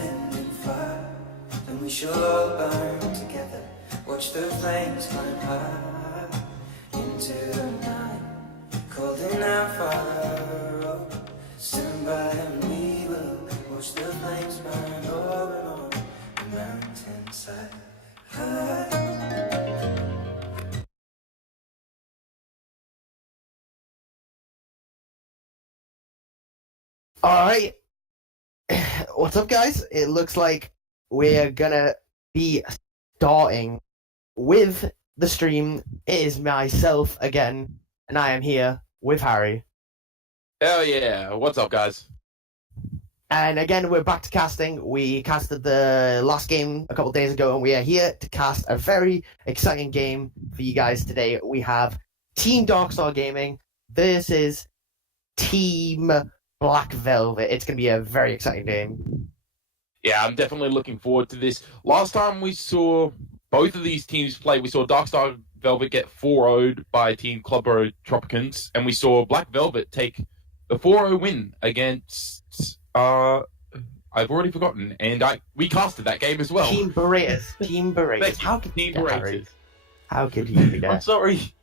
wind and fire, and we shall all burn together. Watch the flames climb high into the night, calling out Father, oh, stand by and we will watch the flames burn over and on the mountainside. Alright, what's up guys? It looks like we're gonna be starting with the stream. It is myself again, and I am here with Harry. Hell yeah, what's up guys? And again, we're back to casting. We casted the last game a couple days ago, and we are here to cast a very exciting game for you guys today. We have Team Darkstar Gaming versus Team Blackvelvet. It's going to be a very exciting game. Yeah, I'm definitely looking forward to this. Last time we saw both of these teams play, we saw Darkstar Velvet get 4-0'd by Team Clubbo Tropicans, and we saw Black Velvet take the 4-0 win against I've already forgotten, and we casted that game as well. Team Berettas. Team Berettas. How could Team Berettas? How could you forget? I'm sorry.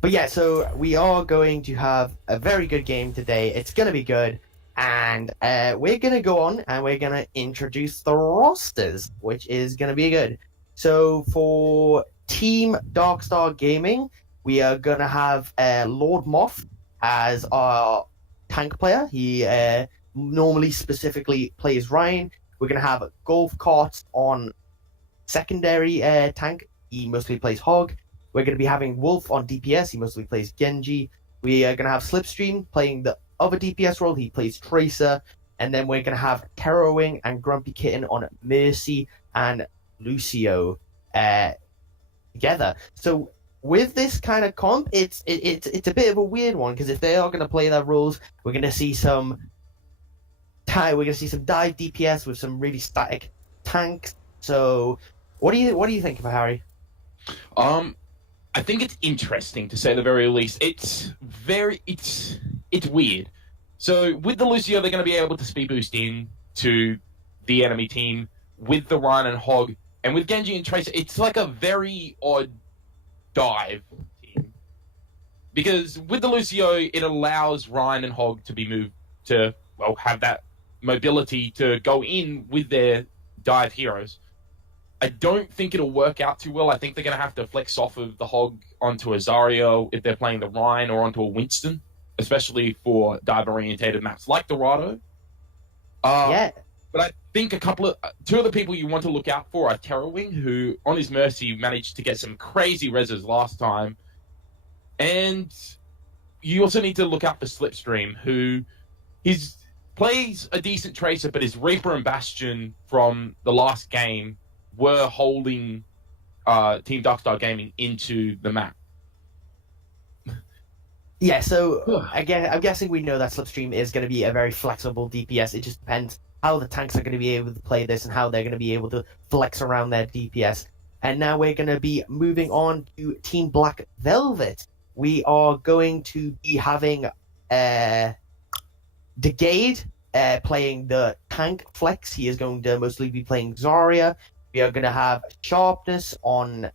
But yeah, so we are going to have a very good game today. It's going to be good. And we're going to go on and we're going to introduce the rosters, which is going to be good. So for Team Darkstar Gaming, we are going to have Lord Moth as our tank player. He normally specifically plays Ryan. We're going to have Golf Cart on secondary tank. He mostly plays Hog. We're going to be having Wolf on DPS. He mostly plays Genji. We are going to have Slipstream playing the other DPS role. He plays Tracer. And then we're going to have Terrorwing and Grumpy Kitten on Mercy and Lucio together. So with this kind of comp, it's a bit of a weird one, because if they are going to play their roles, we're going to see some dive DPS with some really static tanks. So what do you think of it, Harry? I think it's interesting, to say the very least. It's weird. So with the Lucio, they're going to be able to speed boost in to the enemy team with the Ryan and Hog, and with Genji and Tracer, it's like a very odd dive team. Because with the Lucio, it allows Ryan and Hog to be moved to, well, have that mobility to go in with their dive heroes. I don't think it'll work out too well. I think they're going to have to flex off of the Hog onto a Zarya if they're playing the Ryan, or onto a Winston, especially for dive-orientated maps like Dorado. Yeah. But I think two of the people you want to look out for are Terrorwing, who on his Mercy managed to get some crazy reses last time. And you also need to look out for Slipstream, who plays a decent Tracer, but his Reaper and Bastion from the last game were holding Team Darkstar Gaming into the map. Yeah, so again, I'm guessing we know that Slipstream is going to be a very flexible DPS. It just depends how the tanks are going to be able to play this and how they're going to be able to flex around their DPS. And now we're going to be moving on to Team Black Velvet. We are going to be having Degade playing the tank flex. He is going to mostly be playing Zarya. We are going to have Sharpness on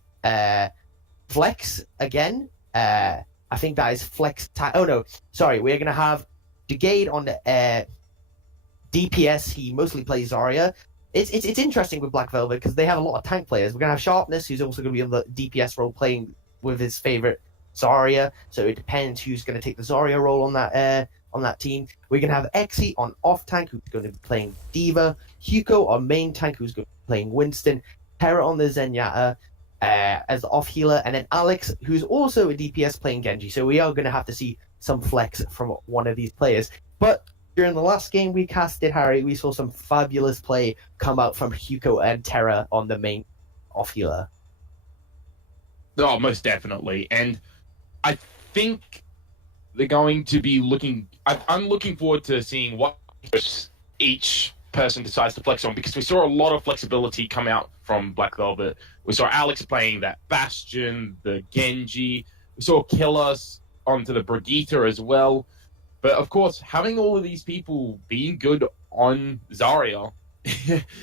flex again. I think that is flex. Oh no, sorry. We're going to have Degade on DPS. He mostly plays Zarya. It's interesting with Black Velvet because they have a lot of tank players. We're going to have Sharpness, who's also going to be on the DPS role, playing with his favorite Zarya. So it depends who's going to take the Zarya role on that team. We're going to have Exi on off tank, who's going to be playing Diva. Huko on main tank, who's going to be playing Winston. Terra on the Zenyatta as the off healer, and then Alex, who's also a DPS, playing Genji. So we are going to have to see some flex from one of these players. But during the last game we casted, Harry, we saw some fabulous play come out from Huko and Terra on the main off healer. Oh, most definitely. And I think they're going to be I'm looking forward to seeing what each person decides to flex on, because we saw a lot of flexibility come out from Black Velvet. We saw Alex playing that Bastion, the Genji. We saw Killers onto the Brigitte as well. But of course, having all of these people being good on Zarya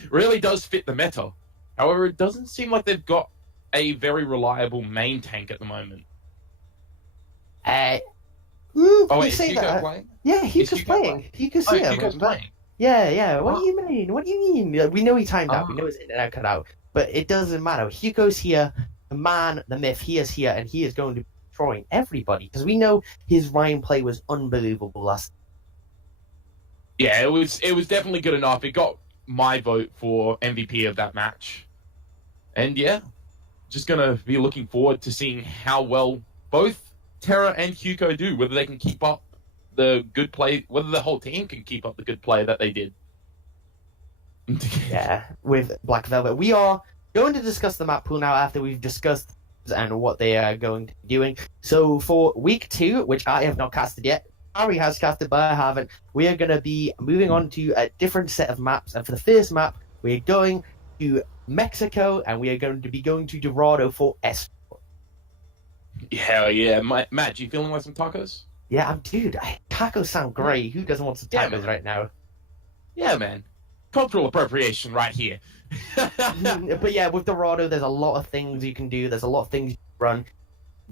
really does fit the meta. However, it doesn't seem like they've got a very reliable main tank at the moment. You Oh wait, is say Hugo that. playing? Yeah, Is Hugo's Hugo playing. Hugo's here. Hugo's remember? playing. Yeah. What Oh. do you mean? What do you mean? Yeah, we know he timed out. We know his internet cut out. But it doesn't matter. Hugo's here. The man, the myth, he is here, and he is going to be destroying everybody. Because we know his Ryan play was unbelievable last. Yeah, it was definitely good enough. It got my vote for MVP of that match. And yeah, just gonna be looking forward to seeing how well both Terra and Hugo do, whether they can keep up the good play, whether the whole team can keep up the good play that they did. Yeah, with Black Velvet. We are going to discuss the map pool now after we've discussed and what they are going to be doing. So for week 2, which I have not casted yet, Harry has casted, but I haven't, we are going to be moving on to a different set of maps. And for the first map, we're going to Mexico, and we are going to be going to Dorado for S. Hell yeah. Matt, you feeling like some tacos? Yeah, dude, tacos sound great. Who doesn't want some Yeah, tacos man. right now? Yeah, man. Cultural appropriation right here. But yeah, with Dorado, there's a lot of things you can do. There's a lot of things you can run.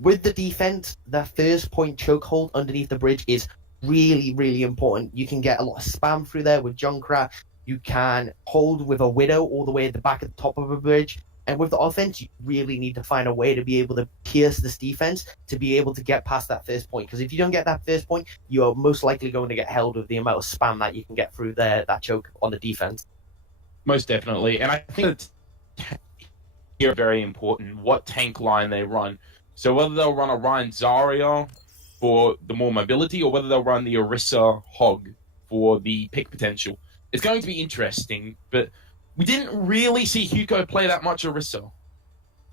With the defense, the first point chokehold underneath the bridge is really, really important. You can get a lot of spam through there with Junkrat. You can hold with a Widow all the way at the back at the top of a bridge. And with the offense, you really need to find a way to be able to pierce this defense to be able to get past that first point. Because if you don't get that first point, you are most likely going to get held with the amount of spam that you can get through there, that choke on the defense. Most definitely. And I think that here very important what tank line they run. So whether they'll run a Ryan Zarya for the more mobility or whether they'll run the Orisa Hog for the pick potential. It's going to be interesting, but we didn't really see Hugo play that much Orisa.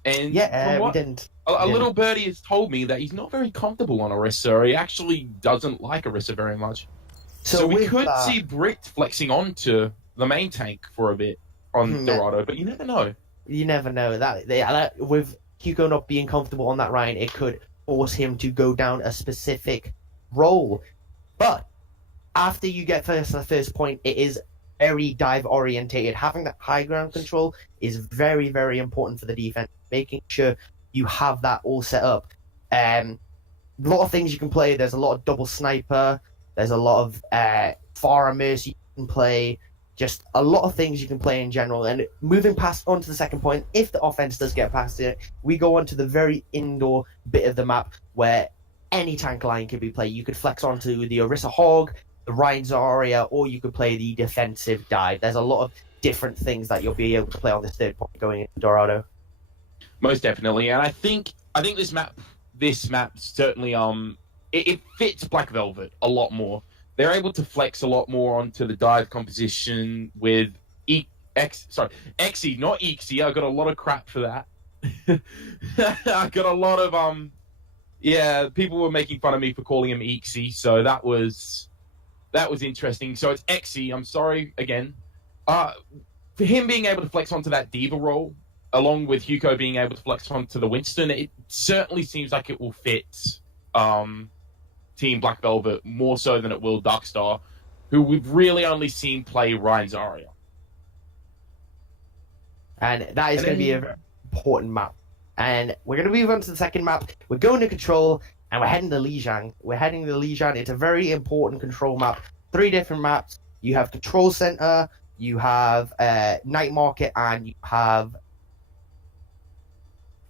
And we didn't. A little birdie has told me that he's not very comfortable on Orisa. He actually doesn't like Orisa very much. So we could see Brit flexing onto the main tank for a bit on Dorado, but you never know. You never know. That with Hugo not being comfortable on that Ryan, it could force him to go down a specific role. But after you get the first point, it is very dive orientated. Having that high ground control is very, very important for the defense. Making sure you have that all set up. A lot of things you can play. There's a lot of double sniper. There's a lot of far immerse you can play. Just a lot of things you can play in general. And moving past onto the second point, if the offense does get past it, we go on to the very indoor bit of the map where any tank line can be played. You could flex onto the Orisa Hog, the Ryan Zarya, or you could play the defensive dive. There's a lot of different things that you'll be able to play on this third point going into Dorado. Most definitely, and I think this map certainly it fits Black Velvet a lot more. They're able to flex a lot more onto the dive composition with Exy, not Exy. I got a lot of crap for that. I got a lot of people were making fun of me for calling him Exy, so that was interesting. So it's Exy. I'm sorry again. For him being able to flex onto that diva role, along with Hugo being able to flex onto the Winston, it certainly seems like it will fit Team Black Velvet more so than it will Darkstar, who we've really only seen play Ryan Zarya. And that is going to be a very important map. And we're going to move on to the second map. We're going to Control, and we're heading to Lijiang. It's a very important control map. 3 different maps. You have Control Center, you have Night Market, and you have...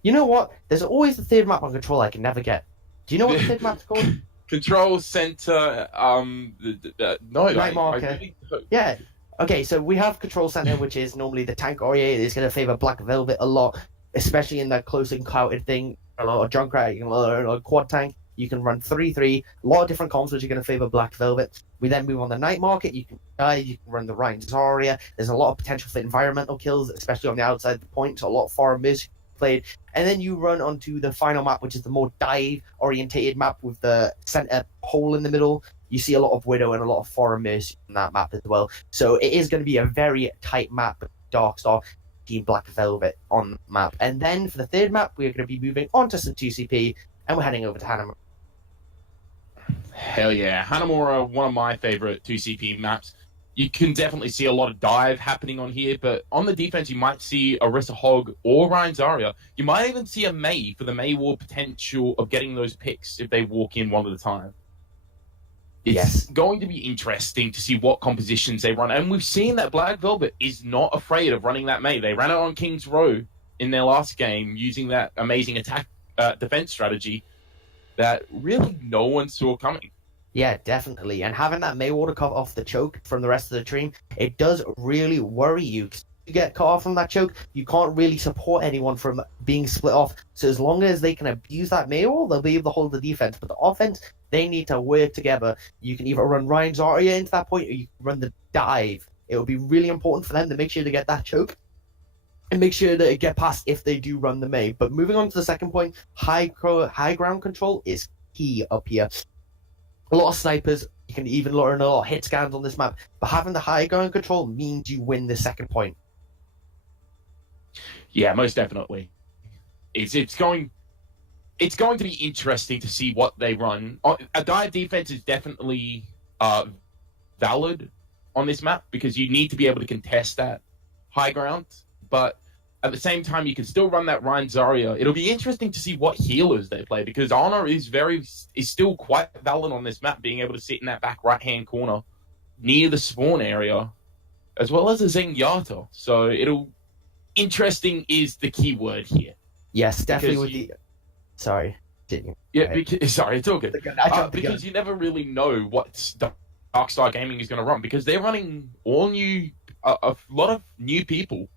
You know what? There's always the third map on Control I can never get. Do you know what the third map's called? Control Center, no. Night Market. Yeah. Okay, so we have Control Center, which is normally the tank oriented. It's going to favor Black Velvet a lot, especially in that close encountered thing. A lot of Junkrat, you can run a quad tank. You can run 3-3. A lot of different comps which are going to favor Black Velvet. We then move on the Night Market. You can run the Ryan Zarya. There's a lot of potential for environmental kills, especially on the outside of the point. So a lot of foreign miss played. And then you run onto the final map, which is the more dive orientated map with the center hole in the middle. You see a lot of Widow and a lot of foreign mercy on that map as well. So it is going to be a very tight map with Darkstar, Team Black Velvet on the map. And then for the third map, we're going to be moving on to some 2CP, and we're heading over to Hanamura. Hell yeah. Hanamura, one of my favorite 2CP maps. You can definitely see a lot of dive happening on here, but on the defense, you might see Orisa Hogg or Ryan Zarya. You might even see a May for the May War potential of getting those picks if they walk in one at a time. It's going to be interesting to see what compositions they run. And we've seen that Black Velvet is not afraid of running that May. They ran it on King's Row in their last game using that amazing attack defense strategy that really no one saw coming. Yeah, definitely. And having that Maywater cut off the choke from the rest of the team, it does really worry you. You get cut off from that choke, you can't really support anyone from being split off. So as long as they can abuse that Maywater, they'll be able to hold the defense. But the offense, they need to work together. You can either run Ryan Zarya into that point, or you can run the dive. It will be really important for them to make sure to get that choke and make sure that it get past if they do run the May. But moving on to the second point, high ground control is key up here. A lot of snipers, you can even learn a lot of hit scans on this map, but having the high ground control means you win the second point. Yeah, most definitely. It's going to be interesting to see what they run. A dive defense is definitely valid on this map because you need to be able to contest that high ground, but at the same time, you can still run that Ryan Zarya. It'll be interesting to see what healers they play because Honor is still quite valid on this map, being able to sit in that back right-hand corner near the spawn area, as well as a Zenyatta. So interesting is the key word here. Yes, definitely. Sorry, didn't you? Yeah, sorry, it's all good. Because you never really know what Darkstar Gaming is going to run because they're running a lot of new people.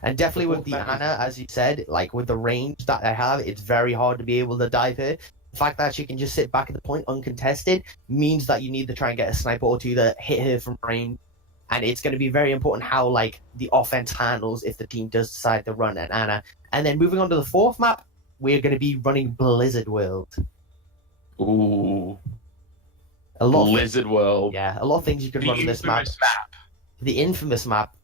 And definitely with the Ana, as you said, like with the range that I have, it's very hard to be able to dive her. The fact that she can just sit back at the point uncontested means that you need to try and get a sniper or two to hit her from range. And it's going to be very important how like the offense handles if the team does decide to run an Ana. And then moving on to the fourth map, we're going to be running Blizzard World. Ooh. Blizzard World. Yeah, a lot of things you can run on this map. The infamous map.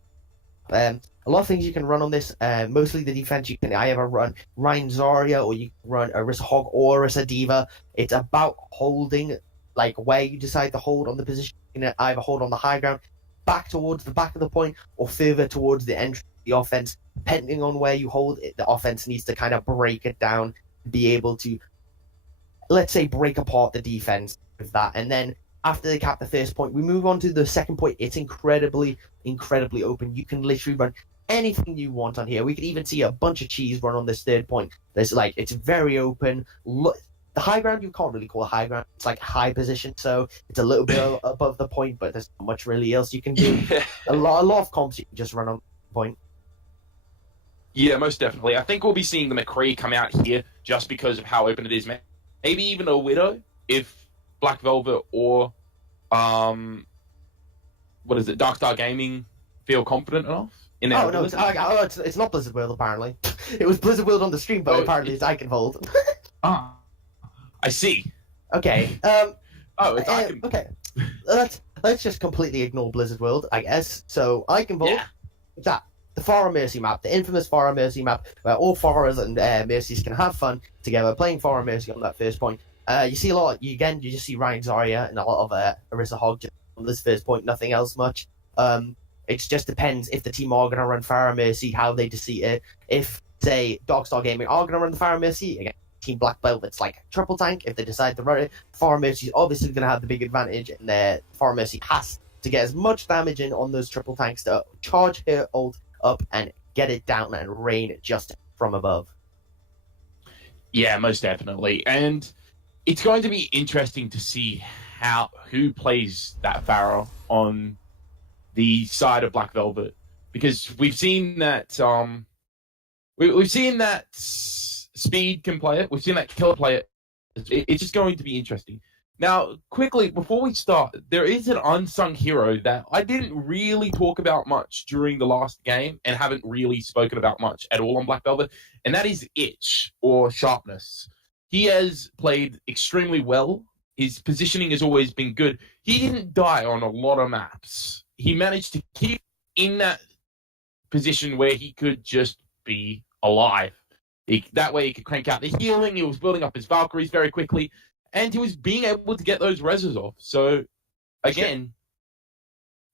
A lot of things you can run on this. Mostly the defense you can either run Ryan Zarya or you can run Orisa Hogg or Orisa D.Va. It's about holding, like where you decide to hold on the position. You can either hold on the high ground, back towards the back of the point, or further towards the entrance of the offense. Depending on where you hold it, the offense needs to kind of break it down, be able to, let's say, break apart the defense with that. And then after they cap the first point, we move on to the second point. It's incredibly open. You can literally run anything you want on here. We could even see a bunch of cheese run on this third point. It's very open. The high ground you can't really call a high ground. It's like high position, so it's a little bit above the point, but there's not much really else you can do. a lot of comps you can just run on the point. Yeah, most definitely. I think we'll be seeing the McCree come out here just because of how open it is. Maybe even a Widow if Black Velvet or Darkstar Gaming feel confident enough. It's not Blizzard World apparently. It was Blizzard World on the stream, but apparently it's Iconvolt. I see. Okay. It's Iconvolt. Okay. Let's just completely ignore Blizzard World, I guess. So Iconvolt, that the Pharah Mercy map, the infamous Pharah Mercy map, where all Pharahs and Mercies can have fun together playing Pharah Mercy on that first point. You see a lot. You just see Ryan Zarya and a lot of Orisa Hogg just on this first point. Nothing else much. It just depends if the team are going to run Pharah Mercy, how they deceive it. If, say, Darkstar Gaming are going to run the Pharah Mercy, again, Team Black Velvet's like triple tank. If they decide to run it, Pharah Mercy is obviously going to have the big advantage, and Pharah Mercy has to get as much damage in on those triple tanks to charge her ult up and get it down and rain just from above. Yeah, most definitely. And it's going to be interesting to see who plays that Pharah on the side of Black Velvet, because we've seen that we've seen that Speed can play it, we've seen that Killer play it. It's just going to be interesting. Now, quickly before we start, there is an unsung hero that I didn't really talk about much during the last game and haven't really spoken about much at all on Black Velvet, and that is Itch or Sharpness. He has played extremely well. His positioning has always been good. He didn't die on a lot of maps. He managed to keep in that position where he could just be alive. That way he could crank out the healing. He was building up his Valkyries very quickly, and he was being able to get those reses off. So, again,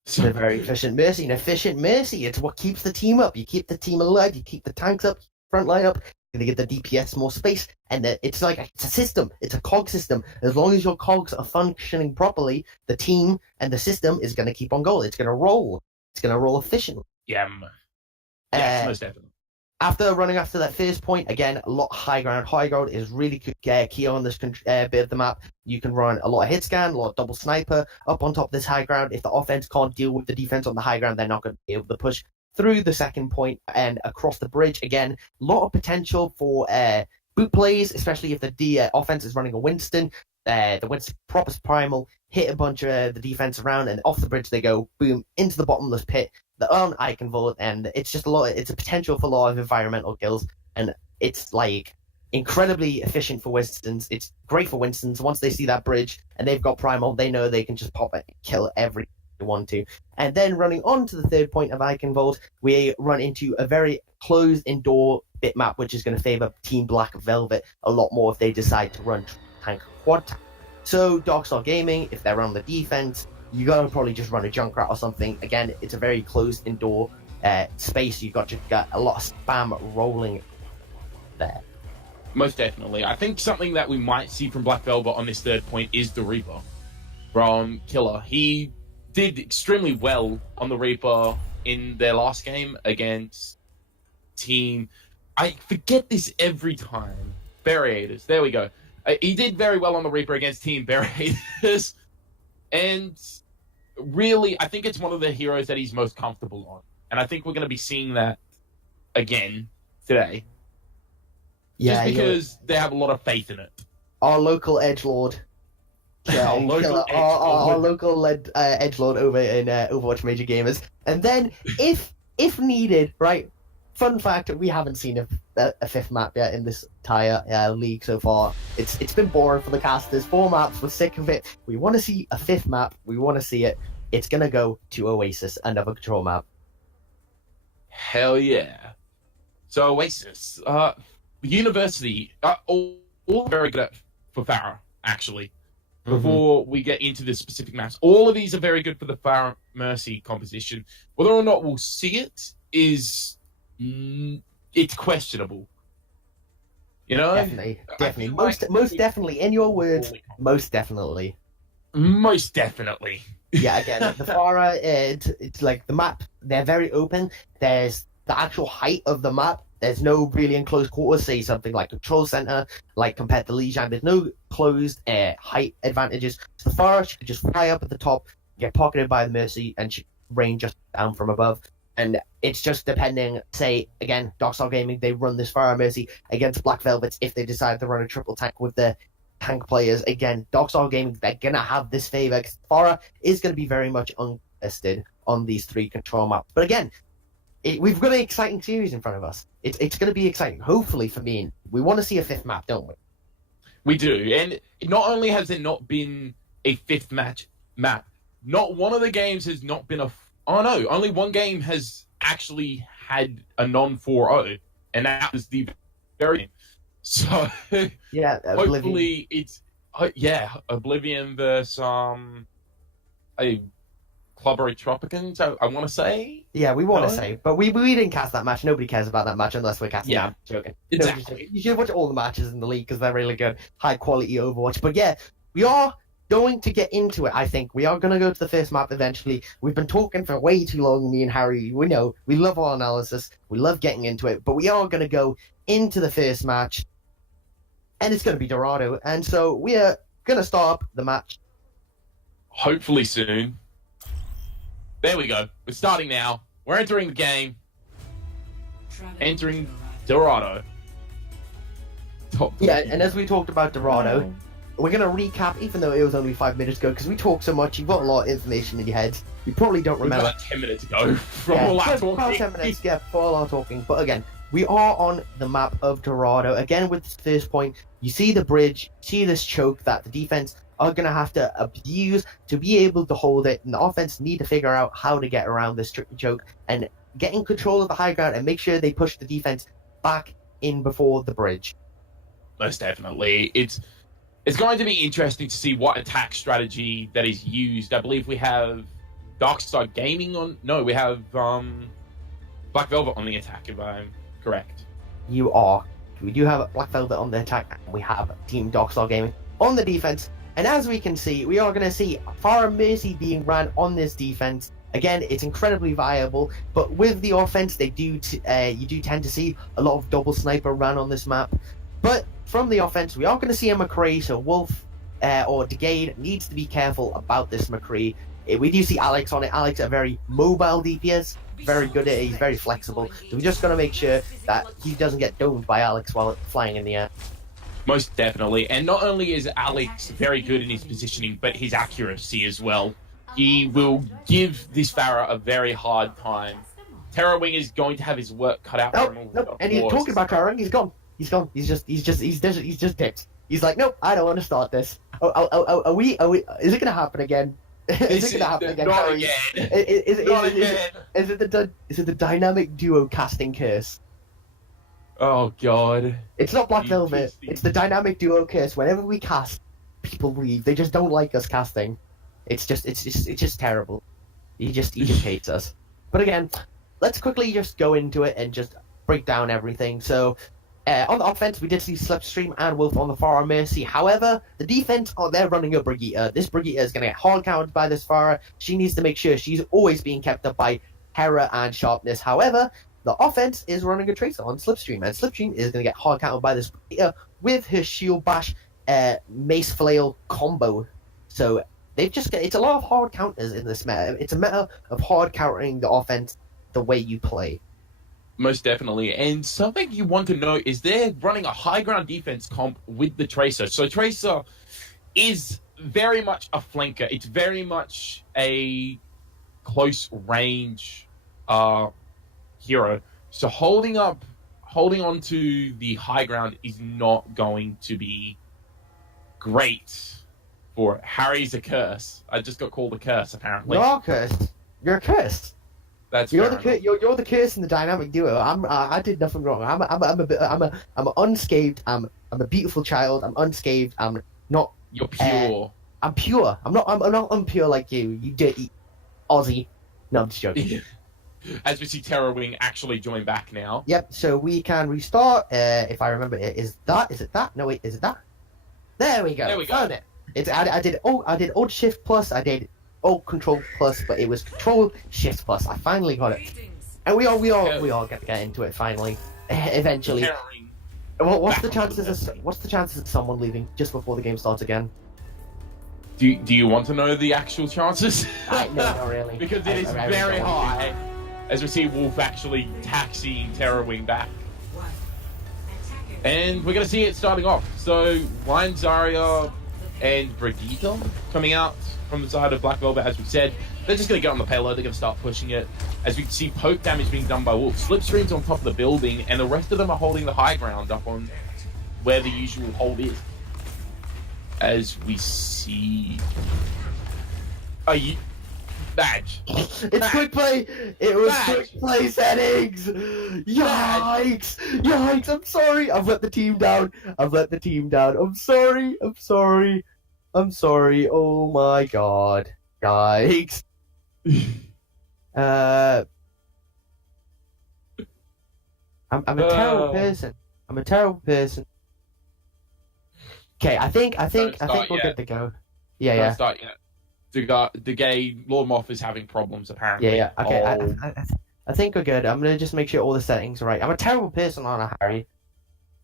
It's a very efficient Mercy. An efficient Mercy, it's what keeps the team up. You keep the team alive, you keep the tanks up, front line up, they get the DPS more space, and it's like it's a system. It's a cog system. As long as your cogs are functioning properly, the team and the system is going to keep on going. It's going to roll. It's going to roll efficiently. Yeah, yes, most definitely. After running after that first point, again, a lot of high ground. High ground is really key on this bit of the map. You can run a lot of hit scan, a lot of double sniper up on top of this high ground. If the offense can't deal with the defense on the high ground, they're not going to be able to push through the second point and across the bridge. Again, a lot of potential for boot plays, especially if the offense is running a Winston. The Winston proper primal, hit a bunch of the defense around, and off the bridge they go, boom, into the bottomless pit. The own icon vault, and it's just it's a potential for a lot of environmental kills, and it's like incredibly efficient for Winstons. It's great for Winstons. Once they see that bridge and they've got primal, they know they can just pop it and kill every they want to. And then running on to the third point of icon vault, we run into a very closed indoor bitmap, which is going to favor Team Black Velvet a lot more if they decide to run tank quad tank. So Darkstar Gaming, if they're on the defense, you gotta probably just run a Junkrat or something. Again, it's a very closed indoor space. You've got a lot of spam rolling there. Most definitely. I think something that we might see from Black Velvet on this third point is the Reaper from Killer. He did extremely well on the Reaper in their last game against Team... I forget this every time. Barriators. There we go. He did very well on the Reaper against Team Barriators. And really, I think it's one of the heroes that he's most comfortable on. And I think we're going to be seeing that again today. Yeah, just because they have a lot of faith in it. Our local edgelord. Yeah, our local edgelord over in Overwatch Major Gamers. And then, if needed, right, fun fact, we haven't seen a fifth map yet in this entire league so far. It's been boring for the casters. 4 maps, we're sick of it. We want to see a fifth map. We want to see it. It's going to go to Oasis, another control map. Hell yeah. So Oasis, University, all very good for Pharah, actually. Before we get into the specific maps, all of these are very good for the Pharah Mercy composition. Whether or not we'll see it is... it's questionable. You know? Definitely. Most definitely. In your words, most definitely. Most definitely. Yeah, again, the Pharah, it's like the map, they're very open. There's the actual height of the map. There's no really enclosed quarters, say something like Control Center, like compared to Lijiang. There's no closed height advantages. So the Pharah, she could just fly up at the top, get pocketed by the Mercy, and she rain just down from above. And it's just depending, say, again, Darkstar Gaming, they run this Pharah Mercy against Black Velvets if they decide to run a triple tank with the tank players. Again, Darkstar Gaming, they're going to have this favor because Pharah is going to be very much untested on these 3 control maps. But again, we've got an exciting series in front of us. It's going to be exciting, hopefully, for me. We want to see a 5th map, don't we? We do. And not only has there not been a 5th map, not one of the games has not been a... Oh, no. Only one game has actually had a non-4-0, and that was the very... So, yeah, hopefully it's... Oblivion versus... a Clubbery Tropicans, I want to say. Yeah, we want to say, but we didn't cast that match. Nobody cares about that match unless we're casting. Yeah, I'm joking. Exactly. You should watch all the matches in the league because they're really good, high quality Overwatch. But yeah, we are going to get into it. I think we are going to go to the first map eventually. We've been talking for way too long. Me and Harry, we know we love our analysis. We love getting into it, but we are going to go into the first match, and it's going to be Dorado. And so we are going to start the match. Hopefully soon. There we go. We're starting now. We're entering the game. Entering Dorado. Yeah, and as we talked about Dorado, we're going to recap, even though it was only 5 minutes ago, because we talked so much, you've got a lot of information in your head. You probably don't remember. About 10 minutes ago from all our talking. About 10 minutes, yeah, for all our talking. But again, we are on the map of Dorado. Again, with this first point, you see the bridge, you see this choke that the defense are going to have to abuse to be able to hold it, and the offense need to figure out how to get around this tricky choke and get in control of the high ground and make sure they push the defense back in before the bridge. Most definitely. It's going to be interesting to see what attack strategy that is used. I believe we have Darkstar Gaming on. No, we have Black Velvet on the attack, if I'm correct. You are. We do have Black Velvet on the attack, and we have Team Darkstar Gaming on the defense. And as we can see, we are going to see Fire Mercy being ran on this defense. Again, it's incredibly viable, but with the offense, you do tend to see a lot of double sniper ran on this map. But from the offense, we are going to see a McCree, so Wolf or Degade needs to be careful about this McCree. We do see Alex on it. Alex, a very mobile DPS, very good at it, he's very flexible. So we just got to make sure that he doesn't get domed by Alex while flying in the air. Most definitely. And not only is Alex very good in his positioning, but his accuracy as well. He will give this Pharah a very hard time. Terrawing is going to have his work cut out for him. Nope. And he's talking about Terrawing. He's gone. He's gone. He's just dipped. He's like, nope, I don't want to start this. Are we? Is it gonna happen again? Is it gonna happen again? Not again. Is it the dynamic duo casting curse? Oh god. It's not Black Velvet. It's the dynamic duo curse. Whenever we cast, people leave. They just don't like us casting. It's just terrible. He just hates us. But again, let's quickly just go into it and just break down everything. So, on the offense, we did see Slipstream and Wolf on the Pharah Mercy. However, the defense, they're running a Brigitte. This Brigitte is going to get hard counted by this Pharah. She needs to make sure she's always being kept up by Terror and Sharpness. However, the offense is running a Tracer on Slipstream, and Slipstream is going to get hard counted by this Brigitte with her Shield Bash Mace Flail combo. So, it's a lot of hard counters in this meta. It's a meta of hard countering the offense the way you play. Most definitely. And something you want to know is they're running a high ground defense comp with the Tracer. So Tracer is very much a flanker. It's very much a close range hero. So holding on to the high ground is not going to be great for Harry's a curse. I just got called a curse, apparently. You're cursed. You're cursed. That's you're the curse in the dynamic duo. I did nothing wrong. I'm unscathed. I'm a beautiful child. I'm unscathed. I'm not. You're pure. I'm pure. I'm not unpure like you. You dirty Aussie. No, I'm just joking. As we see Terrawing actually join back now. Yep. So we can restart. If I remember, is it that? No, wait. Is it that? There we go. There we go. Found it. I did Alt Shift plus. I did Alt Control plus, but it was Control Shift plus. I finally got it, and we all get into it finally, eventually. What's the chances of someone leaving just before the game starts again? Do you want to know the actual chances? No, not really. Because it is very high. As we see Wolf actually taxiing Terrawing back. And we're going to see it starting off. So, Lion Zarya and Brigitte coming out from the side of Black Velvet, as we said. They're just going to get on the payload. They're going to start pushing it. As we can see poke damage being done by Wolf. Slipstream's on top of the building, and the rest of them are holding the high ground up on where the usual hold is. As we see... Badge. It's quick play. It was quick play settings. Yikes! Yikes! I'm sorry. I've let the team down. I'm sorry. Oh my god. Yikes. I'm a terrible person. Okay, I think we're good to go. Yeah. Start yet. The gay Lord Moff is having problems apparently. Yeah. Okay, I think we're good. I'm gonna just make sure all the settings are right. I'm a terrible person, aren't I, Harry?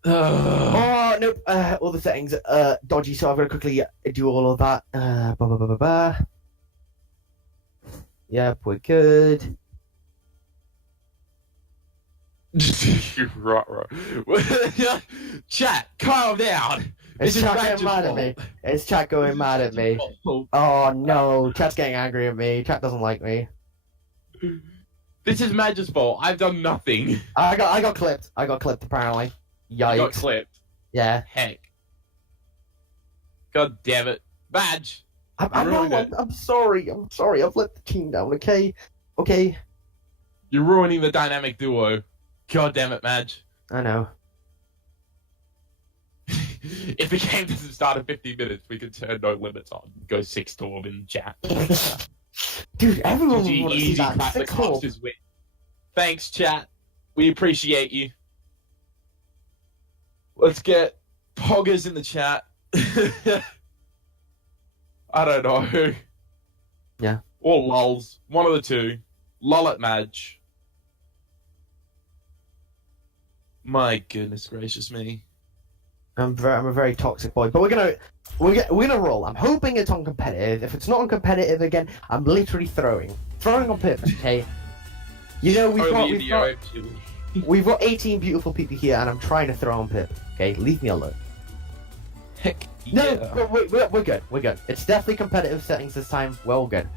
Oh nope. All the settings are dodgy, so I'm gonna quickly do all of that. Yep, we're good. right. Chat, calm down. It's chat getting mad at me. It's chat going mad at me. Oh no, chat's getting angry at me. Chat doesn't like me. This is Madge's fault. I've done nothing. I got clipped. Apparently. Yikes. You got clipped. Yeah. Heck. God damn it, Madge. I'm sorry. I've let the team down. Okay. You're ruining the dynamic duo. God damn it, Madge. I know. If the game doesn't start in 50 minutes, we can turn no limits on. Go 6 Storm in chat. Dude, everyone GG, wants to see easy that. classic 6-4. Hosters win. Thanks, chat. We appreciate you. Let's get poggers in the chat. I don't know. Yeah. Or lulls. One of the two. Lull at Madge. My goodness gracious me. I'm a very toxic boy, but we're gonna roll. I'm hoping it's on competitive. If it's not on competitive again, I'm literally throwing on purpose. Okay. You know we've got 18 beautiful people here, and I'm trying to throw on purpose. Okay, leave me alone. Heck No, yeah. we're good. We're good. It's definitely competitive settings this time. We're all good.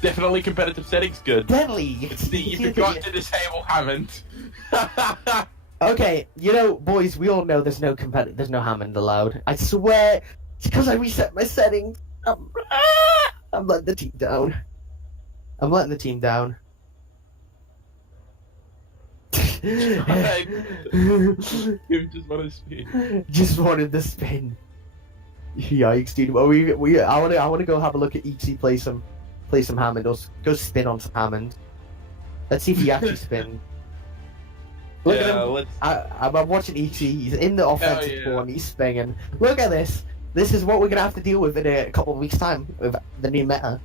Definitely competitive settings good. Deadly. You forgot to disable Hammond. Okay, you know, boys, we all know there's no Hammond allowed. I swear, it's because I reset my settings. I'm letting the team down. You just want to spin. Just wanted to spin. Yikes, dude. Well, I want to go have a look at Eatsy play some Hammond or go spin on some Hammond. Let's see if he actually spins. Look at him. I'm watching Eatsy. He's in the offensive form. He's spinning. Look at this. This is what we're gonna have to deal with in a couple of weeks' time with the new meta.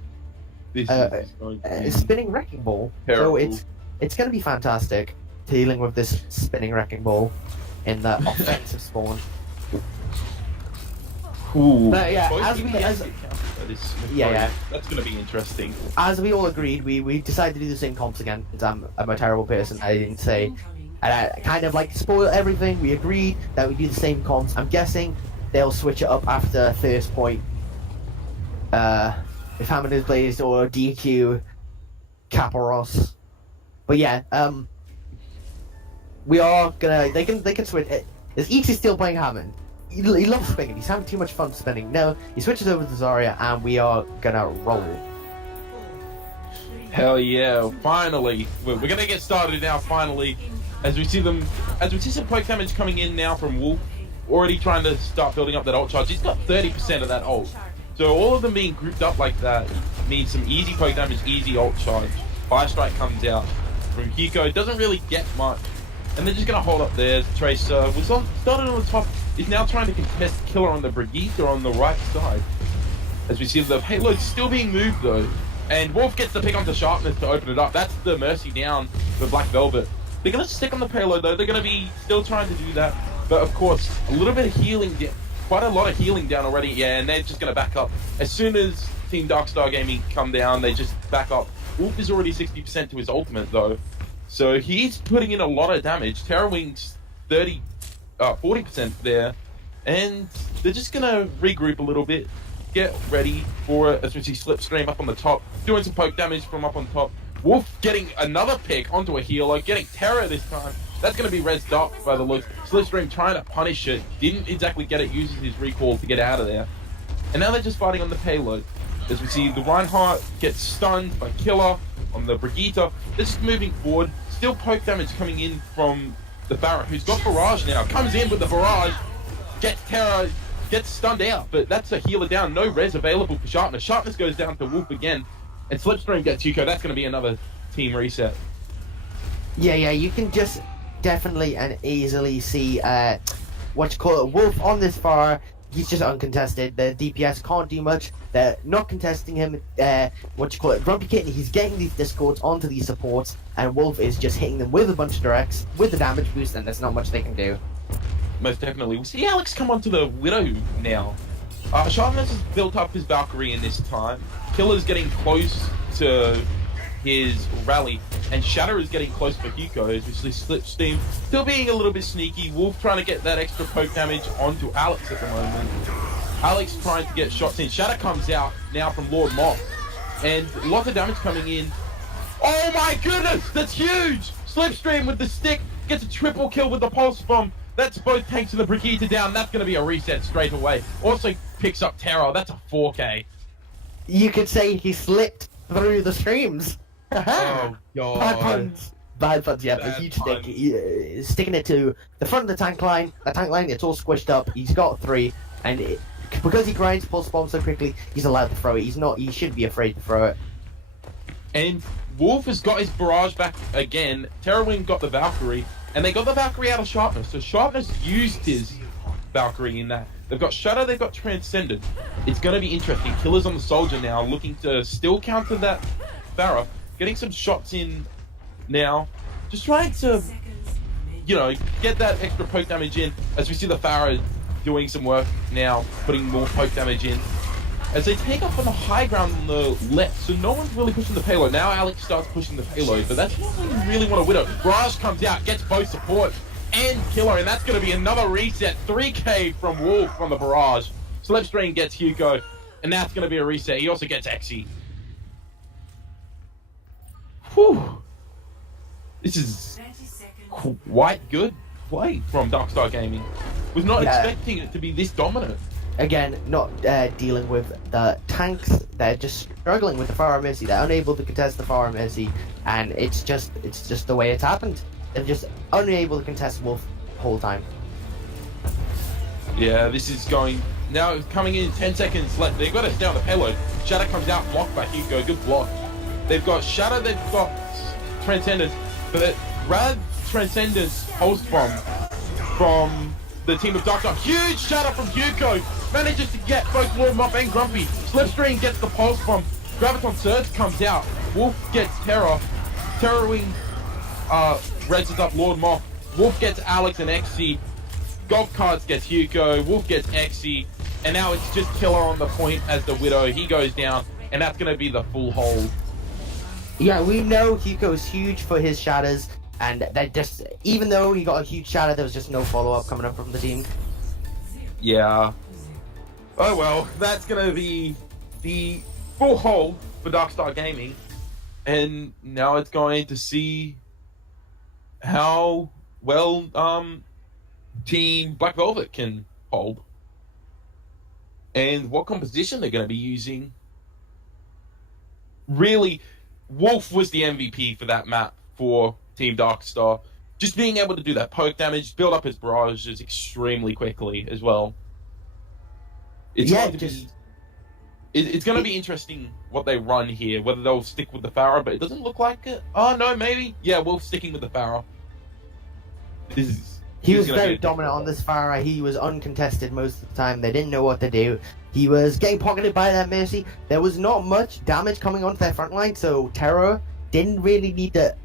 This is going to be Spinning wrecking ball. terrible. So it's gonna be fantastic dealing with this spinning wrecking ball in the offensive spawn. Ooh. But yeah, Both as teams we- get as- it counted. That is Yeah. That's going to be interesting. As we all agreed, we decided to do the same comps again. Because I'm a terrible person. I didn't say. And I kind of like to spoil everything. We agreed that we do the same comps. I'm guessing they'll switch it up after first point. If Hammond is blazed or DQ, Caparos. But yeah, we are gonna. They can switch. Is Eatsy still playing Hammond? He loves spinning. He's having too much fun spinning. No, he switches over to Zarya, and we are gonna roll. Hell yeah! Finally, we're gonna get started now. Finally, as we see some poke damage coming in now from Wolf, already trying to start building up that ult charge. He's got 30% of that ult, so all of them being grouped up like that means some easy poke damage, easy ult charge. Fire strike comes out from Hiko. Doesn't really get much, and they're just gonna hold up there. Tracer started on the top. Is now trying to contest Killer on the Brigitte on the right side. As we see the payload still being moved though. And Wolf gets the pick onto Sharpness to open it up. That's the mercy down for Black Velvet. They're going to stick on the payload though. They're going to be still trying to do that. But of course, a little bit of healing, quite a lot of healing down already. Yeah, and they're just going to back up. As soon as Team Darkstar Gaming come down, they just back up. Wolf is already 60% to his ultimate though. So he's putting in a lot of damage. Terrawing's 40% there, and they're just gonna regroup a little bit, get ready for it. As we see Slipstream up on the top, doing some poke damage from up on top. Wolf getting another pick onto a healer, getting Terror this time. That's gonna be rezzed up by the look. Slipstream trying to punish it, didn't exactly get it, uses his recall to get out of there. And now they're just fighting on the payload. As we see the Reinhardt gets stunned by Killer on the Brigitte. They're just moving forward, still poke damage coming in from the Barret, who's got Barrage now, comes in with the Barrage, gets Terror, gets stunned out, but that's a healer down, no res available for Sharpness. Sharpness goes down to Wolf again, and Slipstream gets Yuko. That's going to be another team reset. Yeah, you can just definitely and easily see Wolf on this far. He's just uncontested. The DPS can't do much. They're not contesting him. Grumpy Kitten, he's getting these discords onto these supports, and Wolf is just hitting them with a bunch of directs, with the damage boost, and there's not much they can do. Most definitely. We'll see Alex come onto the Widow now. Sharpness has built up his Valkyrie in this time. Killer's getting close to his rally, and Shatter is getting close for Hugo as we see Slipstream still being a little bit sneaky. Wolf trying to get that extra poke damage onto Alex at the moment. Alex trying to get shots in. Shatter comes out now from Lord Mock, and lots of damage coming in. Oh my goodness, that's huge! Slipstream with the stick gets a triple kill with the pulse bomb. That's both tanks and the Brigitte down. That's going to be a reset straight away. Also picks up Terror. That's a 4K. You could say he slipped through the streams. Oh god. Bad puns, yeah, but Bad huge pun. stick. Sticking it to the front of the tank line. The tank line, it's all squished up. He's got 3, and because he grinds pulse bomb so quickly, he's allowed to throw it. He shouldn't be afraid to throw it. And Wolf has got his barrage back again. Terrorwing got the Valkyrie, and they got the Valkyrie out of Sharpness. So Sharpness used his Valkyrie in that. They've got Shadow, they've got Transcendent. It's going to be interesting. Killer's on the Soldier now, looking to still counter that Pharah. Getting some shots in now. Just trying to, you know, get that extra poke damage in. As we see the Pharah doing some work now, putting more poke damage in. As they take off on the high ground on the left, so no one's really pushing the payload. Now Alex starts pushing the payload, but that's not what you really want to Widow. Raj comes out, gets both support and Killer, and that's going to be another reset. 3k from Wolf on the barrage. Slipstream gets Hugo, and that's going to be a reset. He also gets Exy. Whew. This is quite good play from Darkstar Gaming. Was not expecting it to be this dominant. Again, not dealing with the tanks. They're just struggling with the Pharah Mercy. They're unable to contest the Pharah Mercy, and it's just the way it's happened. They're just unable to contest Wolf the whole time. Yeah, this is going now. Coming in 10 seconds left. They've got to stay on the payload. Shadow comes out, blocked by Hugo. Good block. They've got Shadow. They've got Transcendence, but rather Transcendence pulse bomb from the team of Darkstar. Huge Shadow from Hugo. Manages to get both Lord Moff and Grumpy. Slipstream gets the pulse bomb. Graviton Surge comes out. Wolf gets Terror. Terrorwing reses up Lord Moff. Wolf gets Alex and Exy. Golf Carts gets Hugo. Wolf gets Exy. And now it's just Killer on the point as the Widow. He goes down, and that's going to be the full hold. Yeah, we know Hugo's huge for his shadows, and that just, even though he got a huge shadow, there was just no follow-up coming up from the team. Yeah. Oh well, that's going to be the full hold for Darkstar Gaming. And now it's going to see how well Team Black Velvet can hold. And what composition they're going to be using. Really, Wolf was the MVP for that map for Team Darkstar. Just being able to do that poke damage, build up his barrages extremely quickly as well. It's going to be interesting what they run here, whether they'll stick with the Pharah, but it doesn't look like it. Oh no, maybe. Yeah, Wolf's sticking with the Pharah. He was very dominant on this Pharah. He was uncontested most of the time. They didn't know what to do. He was getting pocketed by that Mercy. There was not much damage coming onto their front line, so Terror didn't really need to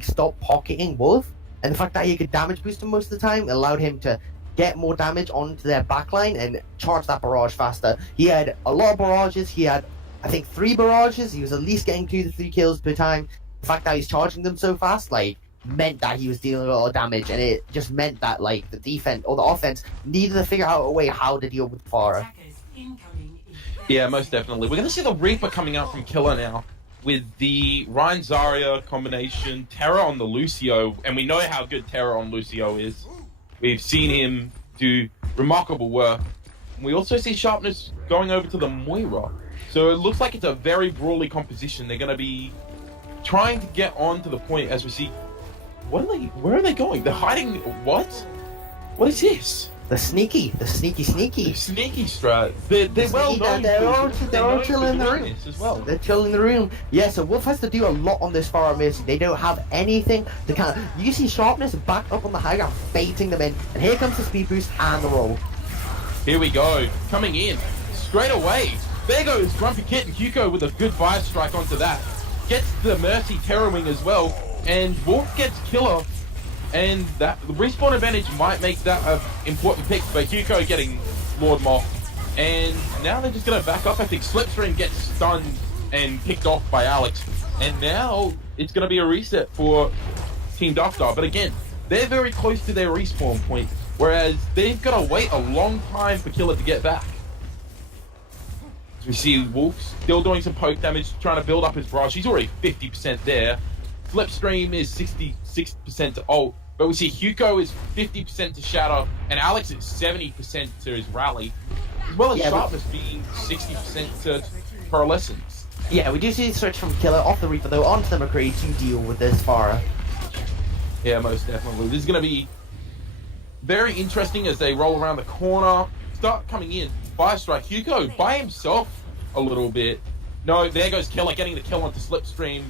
stop pocketing Wolf. And the fact that he could damage boost him most of the time allowed him to get more damage onto their backline and charge that barrage faster. He had a lot of barrages. He had, I think, 3 barrages. He was at least getting 2 to 3 kills per time. The fact that he's charging them so fast, meant that he was dealing a lot of damage, and it just meant that, the defense or the offense needed to figure out a way how to deal with Pharah. Yeah, most definitely. We're going to see the Reaper coming out from Killer now with the Ryan Zarya combination, Terror on the Lucio, and we know how good Terror on Lucio is. We've seen him do remarkable work. We also see Sharpness going over to the Moira. So it looks like it's a very brawly composition. They're going to be trying to get on to the point as we see... Where are they going? They're hiding... What? What is this? The sneaky. The sneaky strat. They're well known. They're all chilling in the room as well. They're chilling in the room. Yeah, so Wolf has to do a lot on this Pharah Mercy. They don't have anything to counter. You see Sharpness back up on the high ground, baiting them in. And here comes the speed boost and the roll. Here we go. Coming in. Straight away. There goes Grumpy Kit and Hugo with a good 5 strike onto that. Gets the Mercy Terrorwing as well. And Wolf gets Killer. And that the respawn advantage might make that an important pick, but Hugo getting Lord Moff. And now they're just going to back up. I think Slipstream gets stunned and picked off by Alex. And now it's going to be a reset for Team Darkstar. But again, they're very close to their respawn point, whereas they've got to wait a long time for Killer to get back. As we see Wolf still doing some poke damage, trying to build up his barrage. He's already 50% there. Slipstream is 66% to ult, but we see Hugo is 50% to Shadow, and Alex is 70% to his rally, as well as Sharpness being 60% to Pearlescence. Yeah, we do see the switch from Killer off the Reaper though onto the McCree to deal with this Pharah. Yeah, most definitely. This is going to be very interesting as they roll around the corner, start coming in. Fire strike, Hugo by himself a little bit. No, there goes Killer getting the kill onto Slipstream.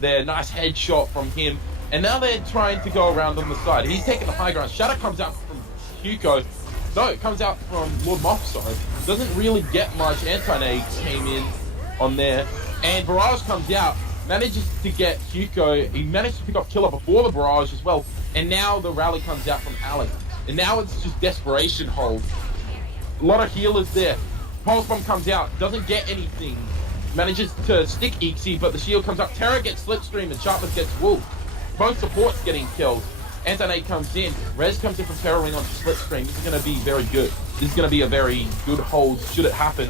there. Nice headshot from him. And now they're trying to go around on the side. He's taking the high ground. Shatter comes out from Hugo. No, it comes out from Lord Moff, sorry. Doesn't really get much. Anti-nade came in on there. And Barrage comes out, manages to get Hugo. He managed to pick up Killer before the Barrage as well. And now the rally comes out from Alex. And now it's just desperation hold. A lot of healers there. Pulse Bomb comes out, doesn't get anything. Manages to stick Ixie, but the shield comes up. Terra gets Slipstream and Sharpness gets Wolf. Both supports getting killed. Anti-nade comes in. Rez comes in from Terra Wing onto Slipstream. This is going to be very good. This is going to be a very good hold should it happen.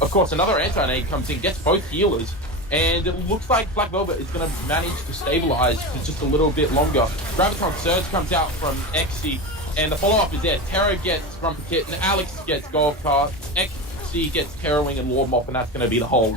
Of course, another Anti-nade comes in, gets both healers. And it looks like Black Velvet is going to manage to stabilize for just a little bit longer. Graviton Surge comes out from Xe. And the follow-up is there. Terra gets Grumpy Kitten. Alex gets Golf Cart. Xe gets Terra Wing and Lord Mop. And that's going to be the hold.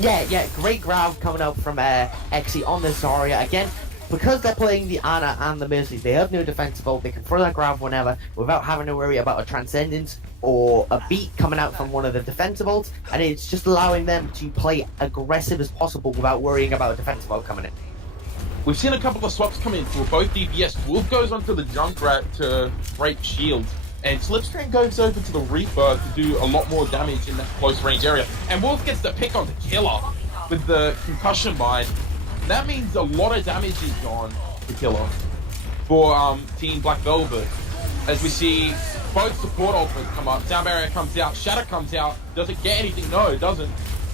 Yeah, great grab coming out from Xe on this Zarya. Again, because they're playing the Ana and the Mercy, they have no defensive ult. They can throw that grab whenever without having to worry about a Transcendence or a beat coming out from one of the defensive ults. And it's just allowing them to play aggressive as possible without worrying about a defensive ult coming in. We've seen a couple of swaps come in for both DPS. Wolf goes onto the Junkrat to break shields. And Slipstream goes over to the Reaper to do a lot more damage in that close range area. And Wolf gets to pick on the Killer with the concussion mine. That means a lot of damage is gone to Killer for Team Black Velvet. As we see both support ultimates come up. Sound Barrier comes out, Shatter comes out. Does it get anything? No, it doesn't.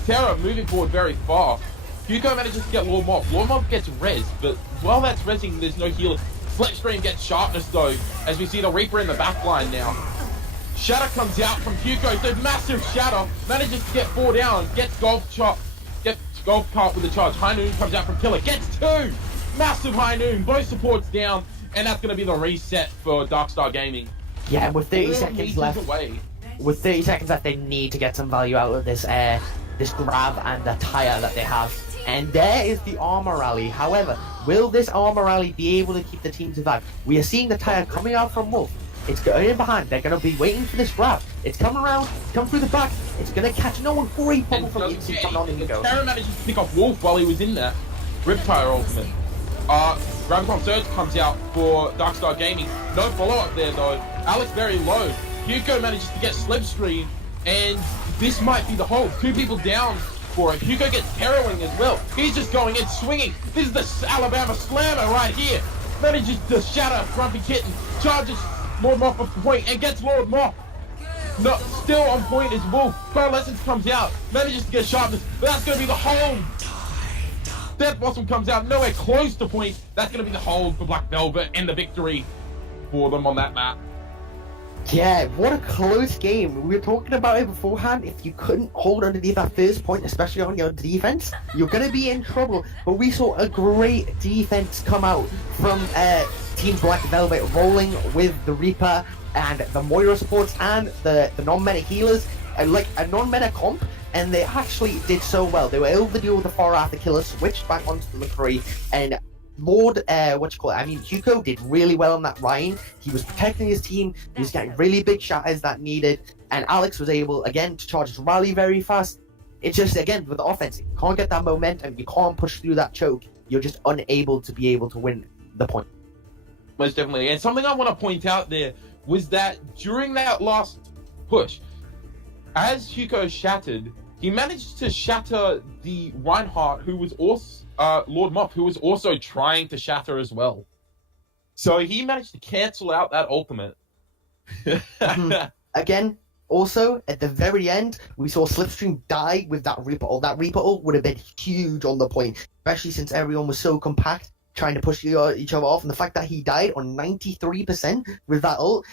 Terra moving forward very far. Hugo manages to get Lord Mop. Lord Mop gets res, but while that's resing, there's no healer. Slipstream gets Sharpness though, as we see the Reaper in the back line now. Shatter comes out from Hugo, so massive Shatter, manages to get 4 down, gets Golf Cart with the charge. High Noon comes out from Killer, gets 2! Massive High Noon, both supports down, and that's going to be the reset for Darkstar Gaming. Yeah, and with 30 seconds left, they need to get some value out of this this grab and the tire that they have. And there is the armor rally. However, will this armor rally be able to keep the team alive? We are seeing the tire coming out from Wolf. It's going in behind. They're going to be waiting for this grab. It's coming around, come through the back. It's going to catch no one. Great bubble from Ixie coming on in the go. Terra manages to pick off Wolf while he was in there. Riptire ultimate. Graviton Surge comes out for Darkstar Gaming. No follow-up there though. Alex very low. Hugo manages to get Slipstream, and this might be the hold. 2 people down for it. Hugo gets Terrowing as well. He's just going in, swinging. This is the Alabama Slammer right here. Manages to shatter Grumpy Kitten. Charges Lord Moth off the point and gets Lord Moth. No, still on point is Wolf. Coalescence comes out. Manages to get Sharpness, but that's going to be the hold. Death Blossom comes out, nowhere close to point. That's going to be the hold for Black Velvet and the victory for them on that map. Yeah, what a close game. We were talking about it beforehand. If you couldn't hold underneath that first point, especially on your defense, you're going to be in trouble. But we saw a great defense come out from Team Black Velvet, rolling with the Reaper and the Moira supports and the non-meta healers, like a non-meta comp. And they actually did so well. They were able to deal with the far after killer, switched back onto the McCree, and Hugo did really well on that Ryan. He was protecting his team, he was getting really big shatters that needed, and Alex was able, again, to charge his rally very fast. It's just, again, with the offense, you can't get that momentum, you can't push through that choke, you're just unable to be able to win the point. Most definitely. And something I want to point out there was that during that last push, as Hugo shattered, he managed to shatter the Reinhardt, who was also Lord Moth, who was also trying to shatter as well. So he managed to cancel out that ultimate. Again, also, at the very end, we saw Slipstream die with that Reaper ult. That Reaper ult would have been huge on the point, especially since everyone was so compact, trying to push each other off. And the fact that he died on 93% with that ult,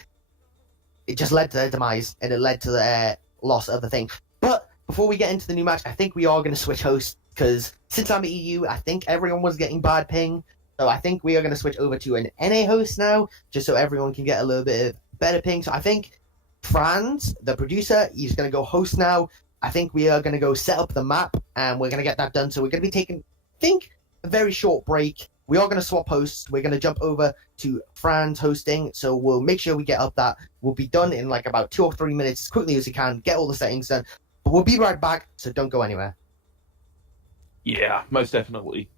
it just led to their demise, and it led to the loss of the thing. But before we get into the new match, I think we are going to switch hosts, because since I'm EU, I think everyone was getting bad ping. So I think we are going to switch over to an NA host now, just so everyone can get a little bit of better ping. So I think Franz, the producer, he's going to go host now. I think we are going to go set up the map, and we're going to get that done. So we're going to be taking, I think, a very short break. We are going to swap hosts. We're going to jump over to Franz hosting. So we'll make sure we get up that. We'll be done in like about 2 or 3 minutes, as quickly as we can, get all the settings done. But we'll be right back, so don't go anywhere. Yeah, most definitely.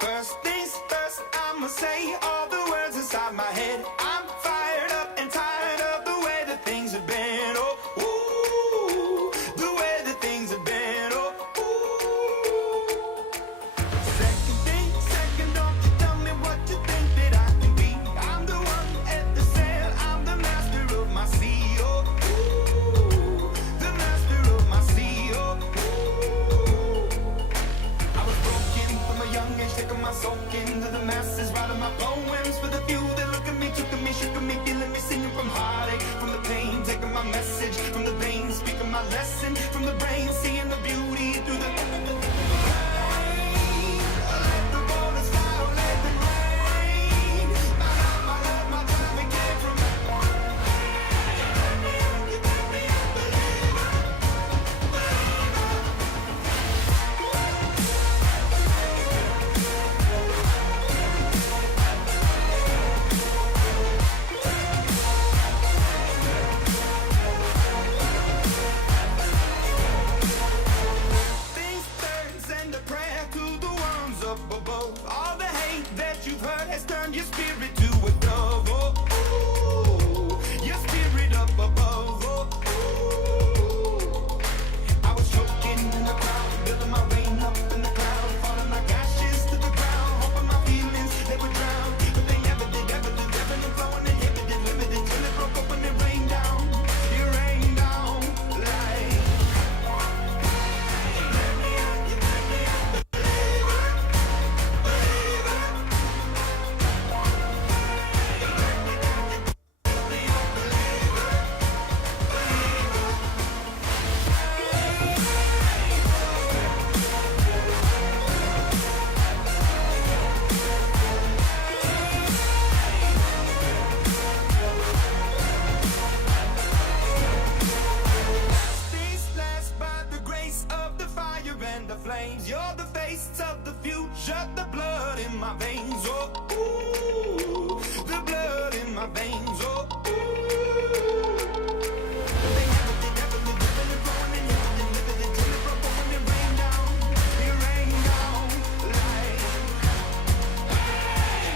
First things first, I'ma say all the words inside my head. I'm fired up and tired of the way that things have been. Oh, ooh, the way that things have been. Oh, ooh. Second thing, second, don't you tell me what you think that I can be. I'm the one at the sail, I'm the master of my sea. Oh, ooh, the master of my sea. Oh, ooh. I was broken from a young age, taking my soul into the masses, writing my poems for the few that look at me, took at me, shook at me, feeling me, singing from heartache, from the pain, taking my message from the veins, speaking my lesson from the brain, seeing the beauty through the rain. Let the waters fly, let them rain. My love, my time, it came from things turns and a prayer to the ones up above. All the hate that you've heard has turned your spirit to a dove. Oh, ooh, your spirit up above. Oh, ooh. I was choking in the crowd, building my rain up in the cloud, falling like ashes to the ground, hoping my feelings they would drown, but they never did, ebbing and flowing, inhibited, limited, till it broke up when it rained down. It rained down like. These last by the grace of the fire and the flames. You're the face of the future, the blood in my veins. Oh, ooh, the blood in my veins. Oh, ooh. They never did, ever lived, living and flowing, inhibited, limited, till it broke up when it rained down. It rained down like.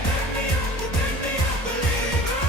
Let me up, believer, believer.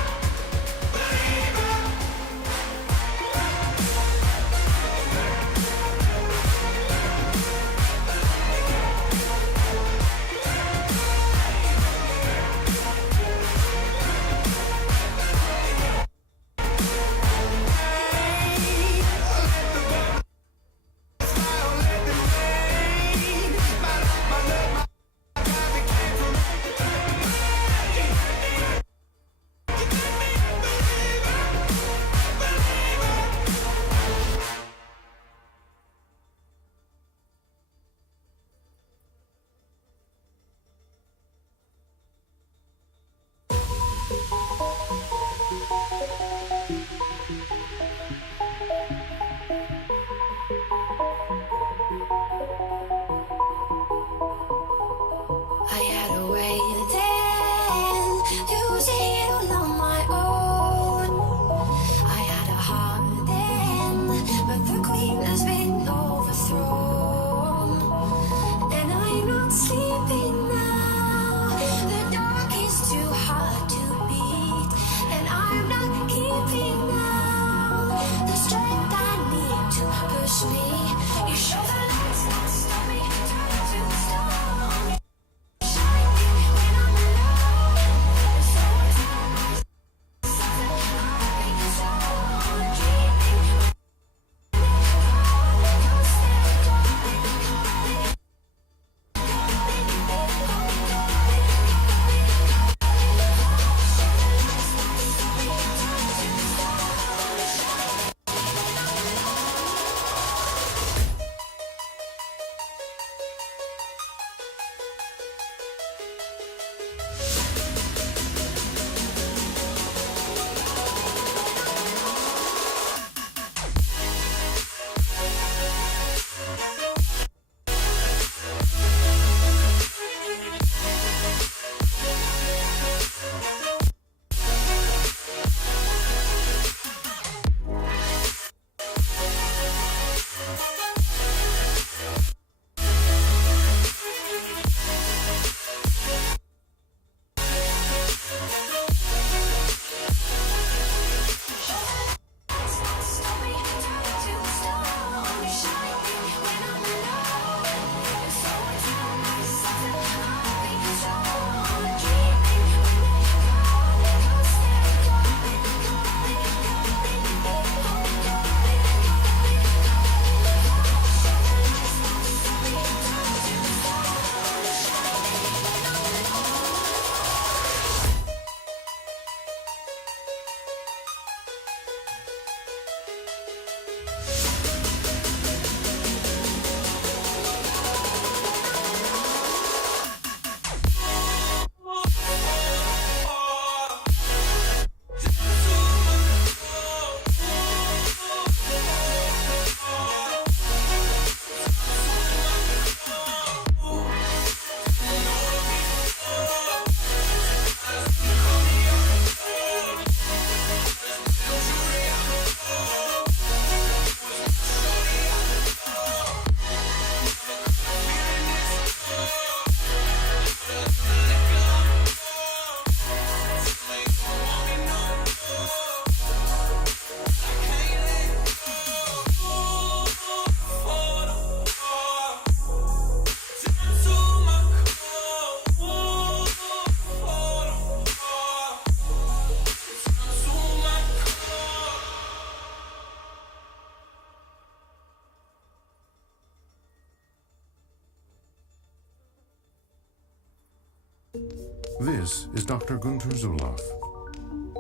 This is Dr. Gunter Zuloff.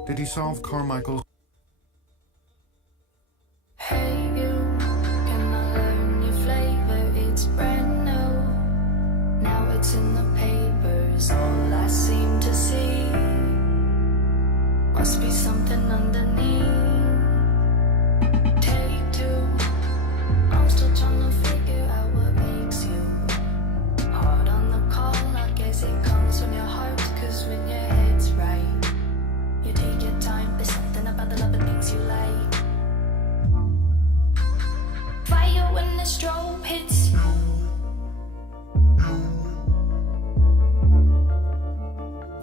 Did he solve Carmichael's? Hey you, can I learn your flavor? It's brand new. Now it's in the papers, all I seem to see. Must be something underneath. Take two, I'm still trying to figure out what makes you hard on the call. I guess it comes from your heart, cause when your head's right, you take your time. There's something about the love that makes you like fire when the strobe hits.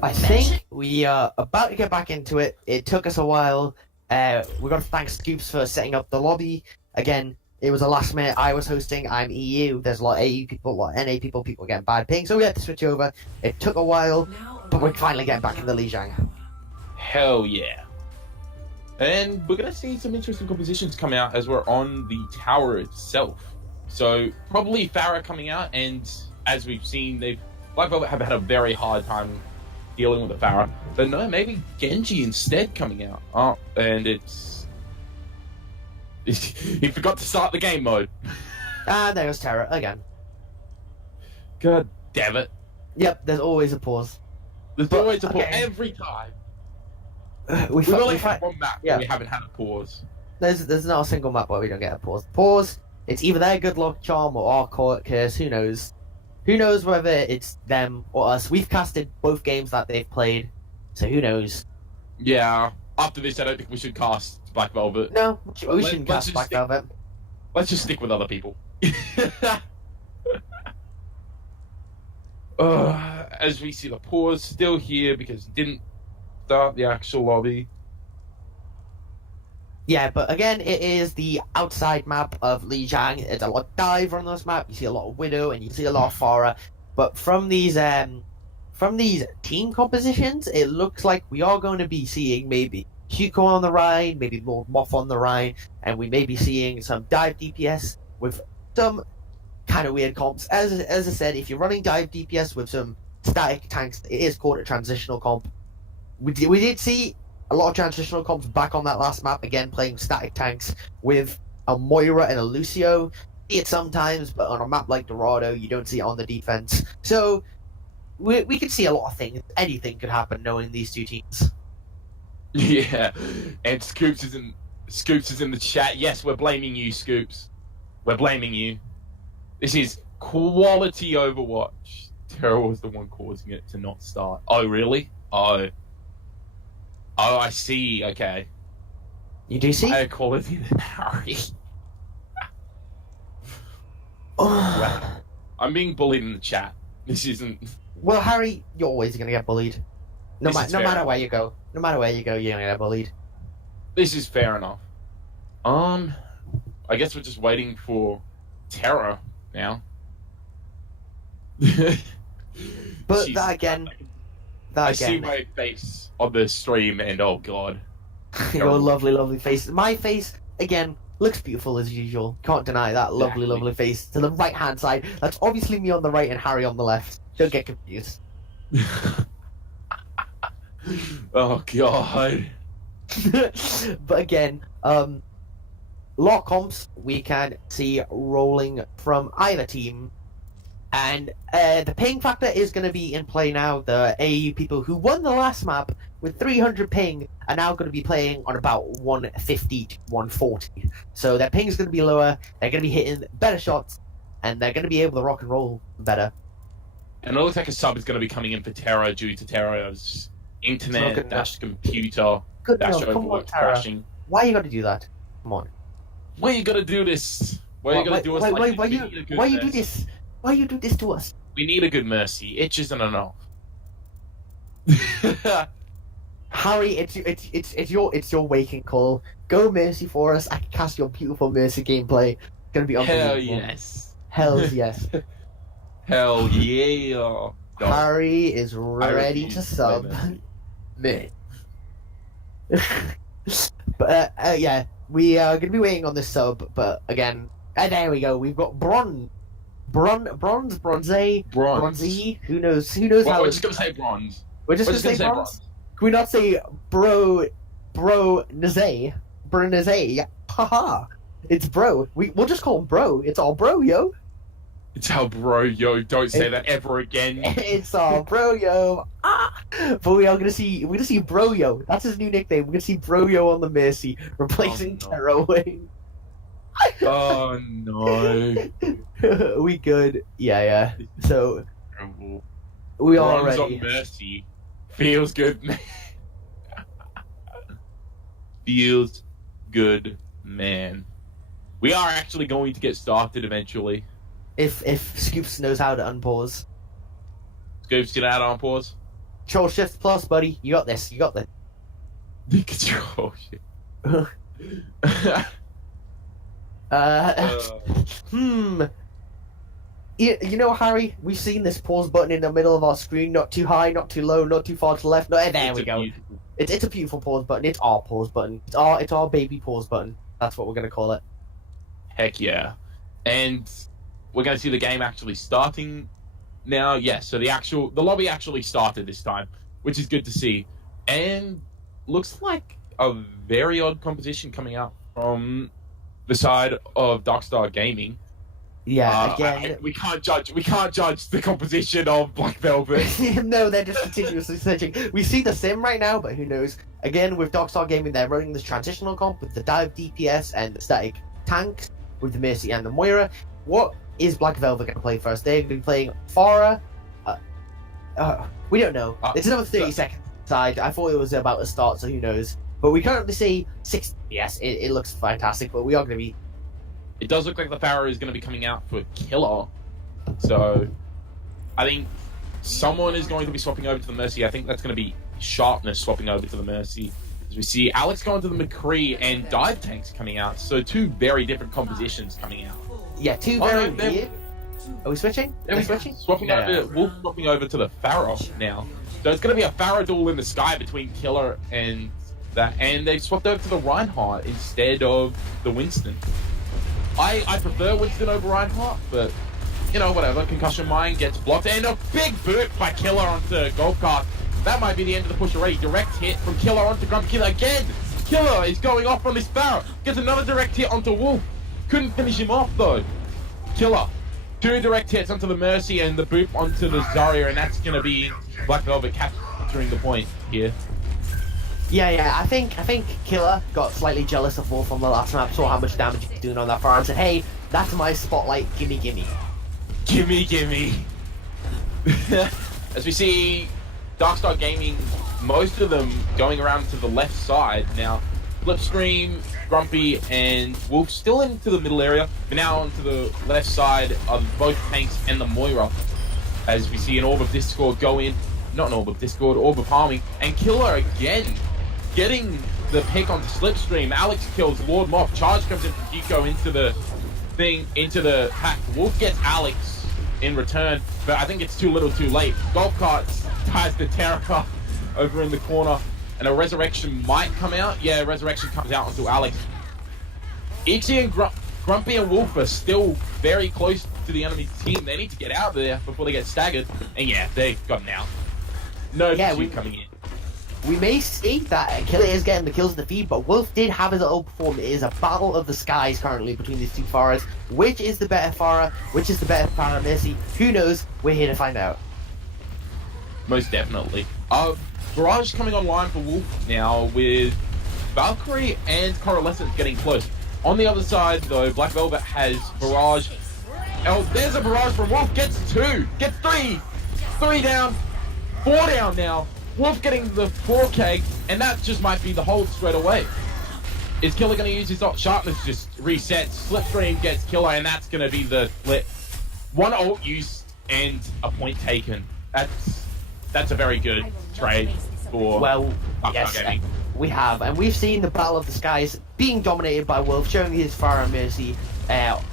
I think we are about to get back into it. It took us a while. We got to thank Scoops for setting up the lobby. Again, it was a last minute. I was hosting. I'm EU. There's a lot of AU people, a lot of NA people. People getting bad ping, so we had to switch over. It took a while, but we're finally getting back in the Lijiang. Hell yeah. And we're going to see some interesting compositions come out as we're on the tower itself. So probably Farah coming out, and as we've seen, Black Velvet have had a very hard time dealing with the Farah. But no, maybe Genji instead coming out. Oh, and he forgot to start the game mode. And there goes Terra again. God damn it. Yep, there's always a pause. There's But, always a pause okay. every time. We've We've only had one map where we haven't had a pause. There's not a single map where we don't get a pause. Pause. It's either their good luck charm or our curse. Who knows? Who knows whether it's them or us? We've casted both games that they've played, so who knows? Yeah. After this, I don't think we should cast Black Velvet. No, we shouldn't let's cast just Black stick- Velvet. Let's just stick with other people. As we see the pause still here because it didn't start the actual lobby. Yeah, but again, it is the outside map of Lijiang. It's a lot of diver on this map. You see a lot of Widow and you see a lot of Farah. But from these team compositions, it looks like we are going to be seeing maybe Hugo on the Rhine, maybe Lord Moth on the Rhine, and we may be seeing some dive DPS with some kind of weird comps. As I said, if you're running dive DPS with some static tanks, it is called a transitional comp. We did see a lot of transitional comps back on that last map, again playing static tanks with a Moira and a Lucio. See it sometimes, but on a map like Dorado, you don't see it on the defense. So we could see a lot of things. Anything could happen knowing these two teams. Yeah, and Scoops is in the chat. Yes, we're blaming you, Scoops. We're blaming you. This is quality Overwatch. Terra was the one causing it to not start. Oh, really? Oh, I see. Okay. You do see? Higher quality than Harry. Oh. I'm being bullied in the chat. This isn't. Well, Harry, you're always going to get bullied. No This is matter fair. where you go. No matter where you go, you're going to get bullied. This is fair enough. I guess we're just waiting for Terra now. But Jeez. that again, I see my face on the stream, and oh god. your lovely, lovely face. My face, again, looks beautiful as usual. Can't deny that lovely, Exactly. lovely face. To the right-hand side, that's obviously me on the right and Harry on the left. Don't get confused. Oh god. But again, a lot of comps we can see rolling from either team. And the ping factor is going to be in play now. The AU people who won the last map with 300 ping are now going to be playing on about 150 to 140. So their ping is going to be lower, they're going to be hitting better shots, and they're going to be able to rock and roll better. And it looks like a sub is going to be coming in for Terra due to Terra's internet dash computer Good dash enough, come on, Overwatch Tara. crashing. Why you got to do that? Come on. Why you gotta do this? Why you gotta do us like this? We need a good Why you do mercy. this? Why you do this to us? We need a good mercy. Itch isn't enough. Harry, it's your waking call. Go Mercy for us. I can cast your beautiful Mercy gameplay. It's gonna be Hell unbelievable. yes. Hells yes. Hell yeah. No. Harry is ready refuse to to sub play me. But yeah, we are gonna be waiting on this sub. But again, there we go. We've got Bron Bronze, Bronze. bronzy. Who knows? Well, how we're it's... just gonna say bronze. We're just gonna say bronze. Can we not say bro Nazay? Bro Nazay. Haha. It's bro. We'll just call him bro. It's all bro, yo. It's our bro, yo. Don't say that ever again. It's all bro, yo. Ah. But we're gonna see bro, yo. That's his new nickname. We're gonna see bro, yo on the Mercy, replacing no. Tearaway. Oh no. We good. Yeah. So Terrible. we all Bronze ready. on Mercy. Feels good, man. Feels good, man. We are actually going to get started eventually. If Scoops knows how to unpause. Scoops, get out on pause. Control Shift Plus, buddy. You got this. The control shit. You know, Harry, we've seen this pause button in the middle of our screen. Not too high, not too low, not too far to the left. No, there we go. It's a beautiful pause button. It's our pause button. It's our baby pause button. That's what we're gonna call it. Heck yeah. And we're going to see the game actually starting now. Yes, so the lobby actually started this time, which is good to see. And looks like a very odd composition coming out from the side of Darkstar Gaming. Yeah, again, we can't judge the composition of Black Velvet. no, they're just continuously switching. We see the sim right now, but who knows? Again, with Darkstar Gaming, they're running this transitional comp with the dive DPS and the static tanks with the Mercy and the Moira. What is Black Velvet going to play first? They're going to be playing Farah. We don't know. It's another 30 seconds side. I thought it was about to start, so who knows? But we currently see 6. Yes, it looks fantastic, but we are going to be... It does look like the Farah is going to be coming out for Killer. So, I think someone is going to be swapping over to the Mercy. I think that's going to be Sharpness swapping over to the Mercy. As we see Alex going to the McCree and Dive Tanks coming out. So, 2 very different compositions coming out. Yeah, 2 very weird. Are we switching? Are we switching? Wolf swapping over to the Farah now. So, it's going to be a Farah duel in the sky between Killer and that. And they swapped over to the Reinhardt instead of the Winston. I prefer Winston over Reinhardt, but, you know, whatever. Concussion Mine gets blocked, and a big boot by Killer onto Golf Cart. That might be the end of the push already. Direct hit from Killer onto Grumpy Killer again. Killer is going off on this Farah. Gets another direct hit onto Wolf. Couldn't finish him off, though. Killer. 2 direct hits onto the Mercy and the boot onto the Zarya, and that's going to be Black Velvet capturing the point here. Yeah. I think Killer got slightly jealous of Wolf on the last map, saw how much damage he was doing on that farm, and said, "Hey, that's my spotlight. Gimme." Gimme. As we see Darkstar Gaming, most of them going around to the left side now. Flipstream, Grumpy, and Wolf still into the middle area, but now onto the left side of both tanks and the Moira. As we see an Orb of Discord go in, not an Orb of Discord, Orb of Harming, and Killer again, getting the pick onto Slipstream. Alex kills Lord Moth, charge comes in from Kiko into the pack. Wolf gets Alex in return, but I think it's too little too late. Golf Cart ties the Terror over in the corner, and a Resurrection might come out. Yeah, Resurrection comes out onto Alex. Ixie and Grumpy and Wolf are still very close to the enemy team. They need to get out of there before they get staggered. And yeah, they got him out. No pursuit coming in. We may see that Killer is getting the kills in the feed, but Wolf did have his little performance. It is a battle of the skies currently between these 2 Farahs. Which is the better Farah? Which is the better Farah Mercy? Who knows? We're here to find out. Most definitely. Barrage coming online for Wolf now with Valkyrie and Coralescent getting close. On the other side, though, Black Velvet has Barrage. Oh, there's a Barrage from Wolf. Gets 2. Gets 3. 3 down. 4 down now. Wolf getting the 4K, and that just might be the hold straight away. Is Killer going to use his Sharpness? Just resets. Slipstream gets Killer, and that's going to be the split. 1 ult used and a point taken. That's a very good trade for yes, Gaming. We have, and we've seen the Battle of the Skies being dominated by Wolf, showing his Farah Mercy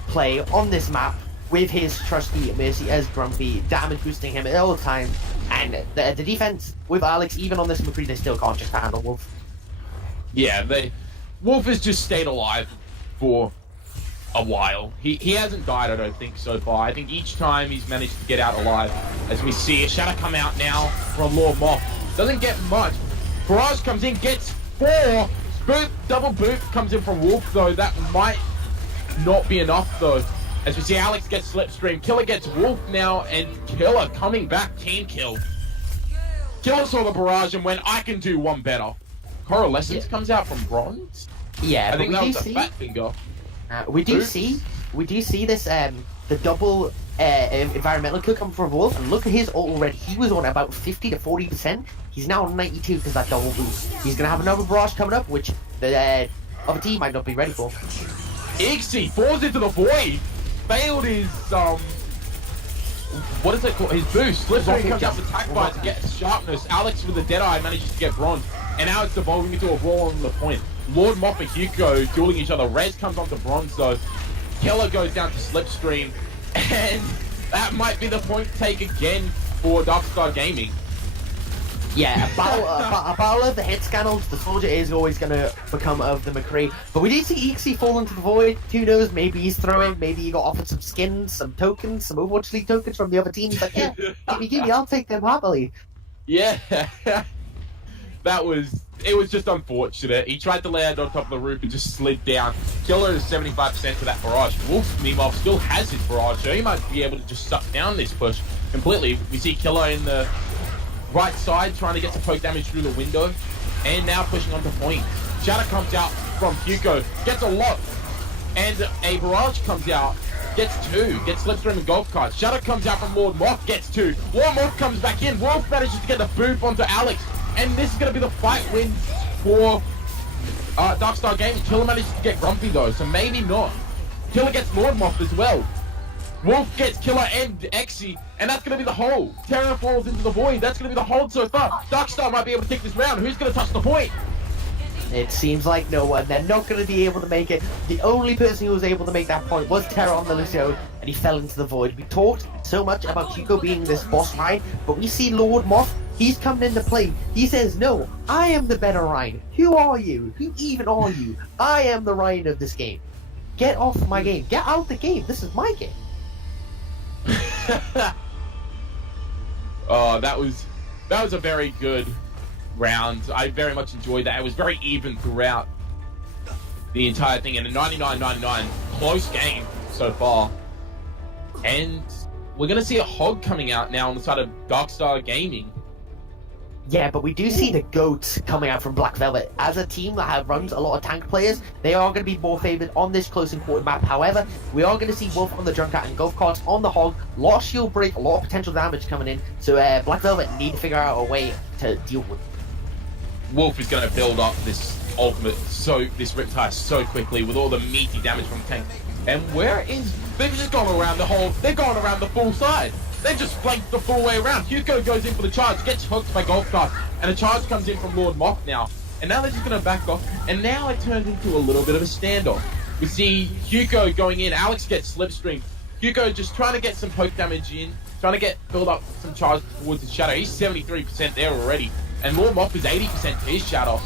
play on this map with his trusty Mercy as Grumpy, damage boosting him at all times, and the defense with Alex, even on this McCree, they still can't just handle Wolf. Yeah, Wolf has just stayed alive for a while. He hasn't died, I don't think, so far. I think each time he's managed to get out alive. As we see a shadow come out now from Lord Moth. Doesn't get much. Barrage comes in, gets 4. Boop, double boop comes in from Wolf, though. That might not be enough, though. As we see Alex gets Slipstream. Killer gets Wolf now, and Killer coming back, team kill. Killer saw the barrage and went, I can do one better. Coalescence comes out from Bronze. Yeah, I think but that we was do a see. fat finger. We do Oops. see this the double environmental kill coming from Wolf, and look at his ult already. He was on about 50 to 40%. He's now on 92 because that double boost. He's gonna have another barrage coming up, which the other team might not be ready for. Ixie falls into the void. Failed his what is it called? His boost. Slipstream comes out with attack bite to get sharpness. Alex with the Deadeye manages to get bronze, and now it's evolving into a brawl on the point. Lord Moth and Hugo dueling each other. Rez comes onto bronze though. Killer goes down to Slipstream, and that might be the point take again for Darkstar Gaming. Yeah, a battle of the hit scanners. The soldier is always going to become of the McCree. But we did see Ixie fall into the void. Who knows? Maybe he's throwing. Maybe he got offered some skins, some tokens, some Overwatch League tokens from the other teams. Like, yeah, give me, I'll take them happily. Yeah, it was just unfortunate. He tried to land on top of the roof and just slid down. Killer is 75% for that barrage. Wolf, meanwhile, still has his barrage, so he might be able to just suck down this push completely. We see Killer in the right side trying to get some poke damage through the window, and now pushing onto point. Shatter comes out from Hugo, gets a lot, and a barrage comes out, gets 2, gets Slipstream and golf carts. Shatter comes out from Lord Moth, gets 2. Lord Moth comes back in. Wolf manages to get the boop onto Alex, and this is going to be the fight win for Darkstar Gaming. Killer manages to get Grumpy though, so maybe not. Killer gets Lord Moth as well. Wolf gets Killer and Exy, and that's going to be the hold. Terra falls into the void. That's going to be the hold so far. Darkstar might be able to take this round. Who's going to touch the point? It seems like no one. They're not going to be able to make it. The only person who was able to make that point was Terra on the Lucio, and he fell into the void. We talked so much about Hugo being this boss Ryan, but we see Lord Moth. He's coming into play. He says, no, I am the better Ryan. Who are you? Who even are you? I am the Ryan of this game. Get off my game. Get out the game. This is my game. Oh, that was a very good round. I very much enjoyed that. It was very even throughout the entire thing, and a 99-99 close game so far. And we're gonna see a hog coming out now on the side of Darkstar Gaming. Yeah, but we do see the GOATs coming out from Black Velvet. As a team that runs a lot of tank players, they are going to be more favoured on this close and quarter map. However, we are going to see Wolf on the Junkat and Golf Carts on the Hog. A lot of shield break, a lot of potential damage coming in. So Black Velvet need to figure out a way to deal with. Wolf is going to build up this ultimate, this Riptide so quickly with all the meaty damage from the tank. And they've just gone around the whole, they've gone around the full side. They just flanked the full way around. Hugo goes in for the charge, gets hooked by Golf Cart, and a charge comes in from Lord Moth now. And now they're just going to back off, and now it turns into a little bit of a standoff. We see Hugo going in, Alex gets Slipstream. Hugo just trying to get some poke damage in, trying to build up some charge towards his shadow. He's 73% there already, and Lord Moth is 80% to his shadow.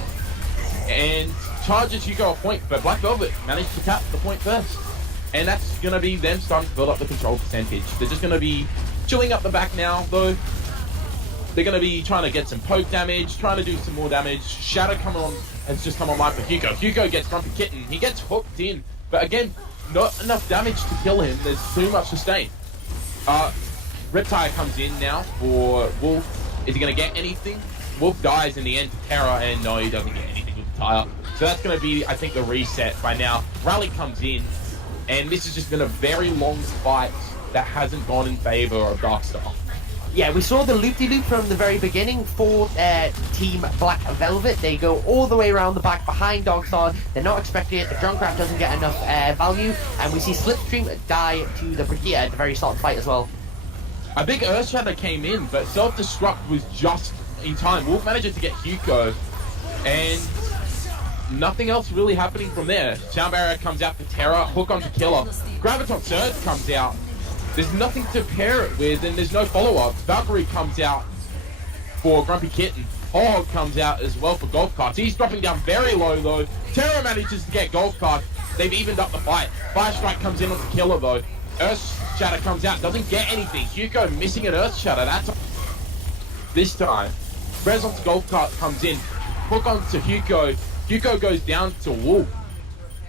And charges Hugo a point, but Black Velvet managed to tap the point first. And that's going to be them starting to build up the control percentage. They're just going to be chilling up the back now, though. They're going to be trying to get some poke damage, trying to do some more damage. Shadow has just come online for Hugo. Hugo gets Grumpy Kitten. He gets hooked in, but again, not enough damage to kill him. There's too much sustain. Riptide comes in now for Wolf. Is he going to get anything? Wolf dies in the end to Terra, and no, he doesn't get anything with the tire. So that's going to be, I think, the reset by now. Rally comes in, and this has just been a very long fight that hasn't gone in favor of Darkstar. Yeah, we saw the loop-de-loop from the very beginning for Team Black Velvet. They go all the way around the back behind Darkstar. They're not expecting it. The Junkrat doesn't get enough value. And we see Slipstream die to the Brigitte at the very start of the fight as well. I think Earthshadow came in, but Self-Destruct was just in time. Wolf managed to get Hugo, and nothing else really happening from there. Sound Barrier comes out for Terra, hook onto Killer. Graviton Surge comes out. There's nothing to pair it with, and there's no follow-up. Valkyrie comes out for Grumpy Kitten. Hog comes out as well for Golf Carts. He's dropping down very low, though. Terra manages to get Golf Cart. they've evened up the fight. Fire Strike comes in on the Killer though. Earth Shatter comes out, doesn't get anything. Hugo missing an Earth Shatter. That's this time. Rez onto Golf Cart comes in. Hook onto Hugo. Hugo goes down to Wolf.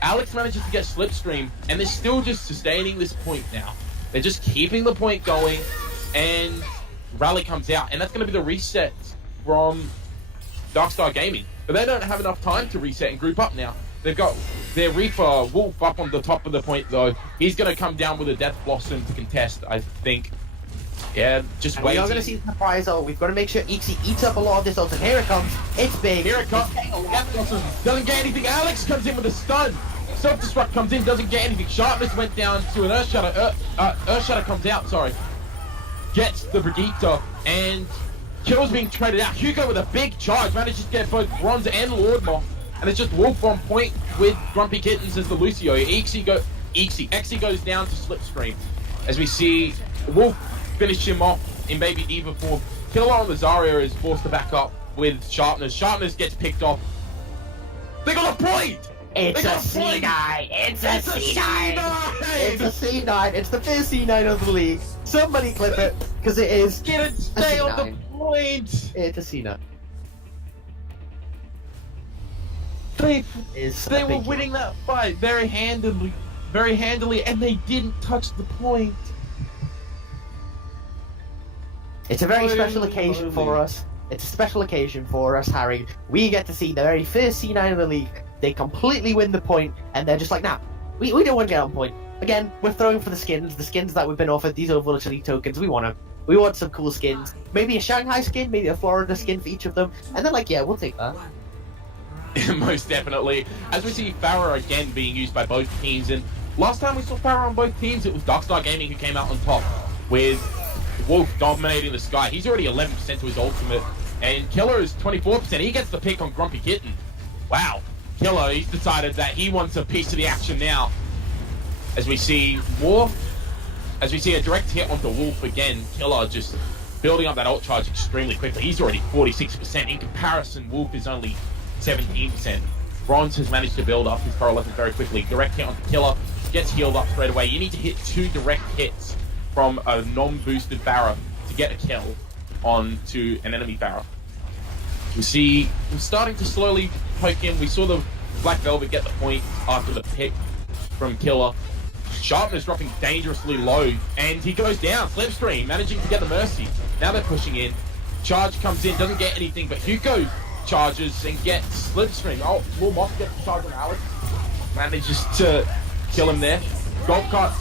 Alex manages to get Slipstream, and they're still just sustaining this point now. They're just keeping the point going, and Rally comes out, and that's going to be the reset from Darkstar Gaming. But they don't have enough time to reset and group up now. They've got their Reaper Wolf up on the top of the point, though. He's going to come down with a Death Blossom to contest, I think. Yeah, just and wait. We are going to see the surprise ult. We've got to make sure Ixie eats up a lot of this ult. And here it comes. It's big. Here it comes. Death Blossom doesn't get anything. Alex comes in with a stun. Self-destruct comes in, doesn't get anything. Sharpness went down to an Earth Shatter. Earth Shatter comes out, sorry. Gets the Brigitte, and Kill's being traded out. Hugo with a big charge manages to get both Bronze and Lord Moth. And it's just Wolf on point with Grumpy Kittens as the Lucio. Exie goes down to Slipstream. As we see Wolf finish him off in Baby Diva form. Killer on the Zarya is forced to back up with Sharpness. Sharpness gets picked off. They got a point! It's a C9! It's a C9! It's a C9! It's the first C9 of the league. Somebody clip it, because it is. Get it, stay on the point! It's a C9. They were winning that fight very handily, and they didn't touch the point. It's a very special occasion for us. It's a special occasion for us, Harry. We get to see the very first C9 of the league. They completely win the point, and they're just like, nah, we don't want to get on point. Again, we're throwing for the skins that we've been offered, these Overwatch Elite tokens. We want some cool skins. Maybe a Shanghai skin, maybe a Florida skin for each of them. And they're like, yeah, we'll take that. Most definitely. As we see Farah again being used by both teams, and last time we saw Farah on both teams, it was Darkstar Gaming who came out on top, with Wolf dominating the sky. He's already 11% to his ultimate, and Killer is 24%. He gets the pick on Grumpy Kitten. Wow. Killer, he's decided that he wants a piece of the action now. As we see a direct hit onto Wolf again, Killer just building up that ult charge extremely quickly. He's already 46%. In comparison, Wolf is only 17%. Bronze has managed to build up his correlative very quickly. Direct hit onto Killer, gets healed up straight away. You need to hit 2 direct hits from a non-boosted Pharah to get a kill onto an enemy Pharah. We see him starting to slowly poke in. We saw the Black Velvet get the point after the pick from Killer. Sharpness dropping dangerously low, and he goes down. Slipstream managing to get the Mercy. Now they're pushing in. Charge comes in, doesn't get anything, but Hugo charges and gets Slipstream. Oh, Lord Moth gets the charge on Alex. Manages to kill him there. Golf Cart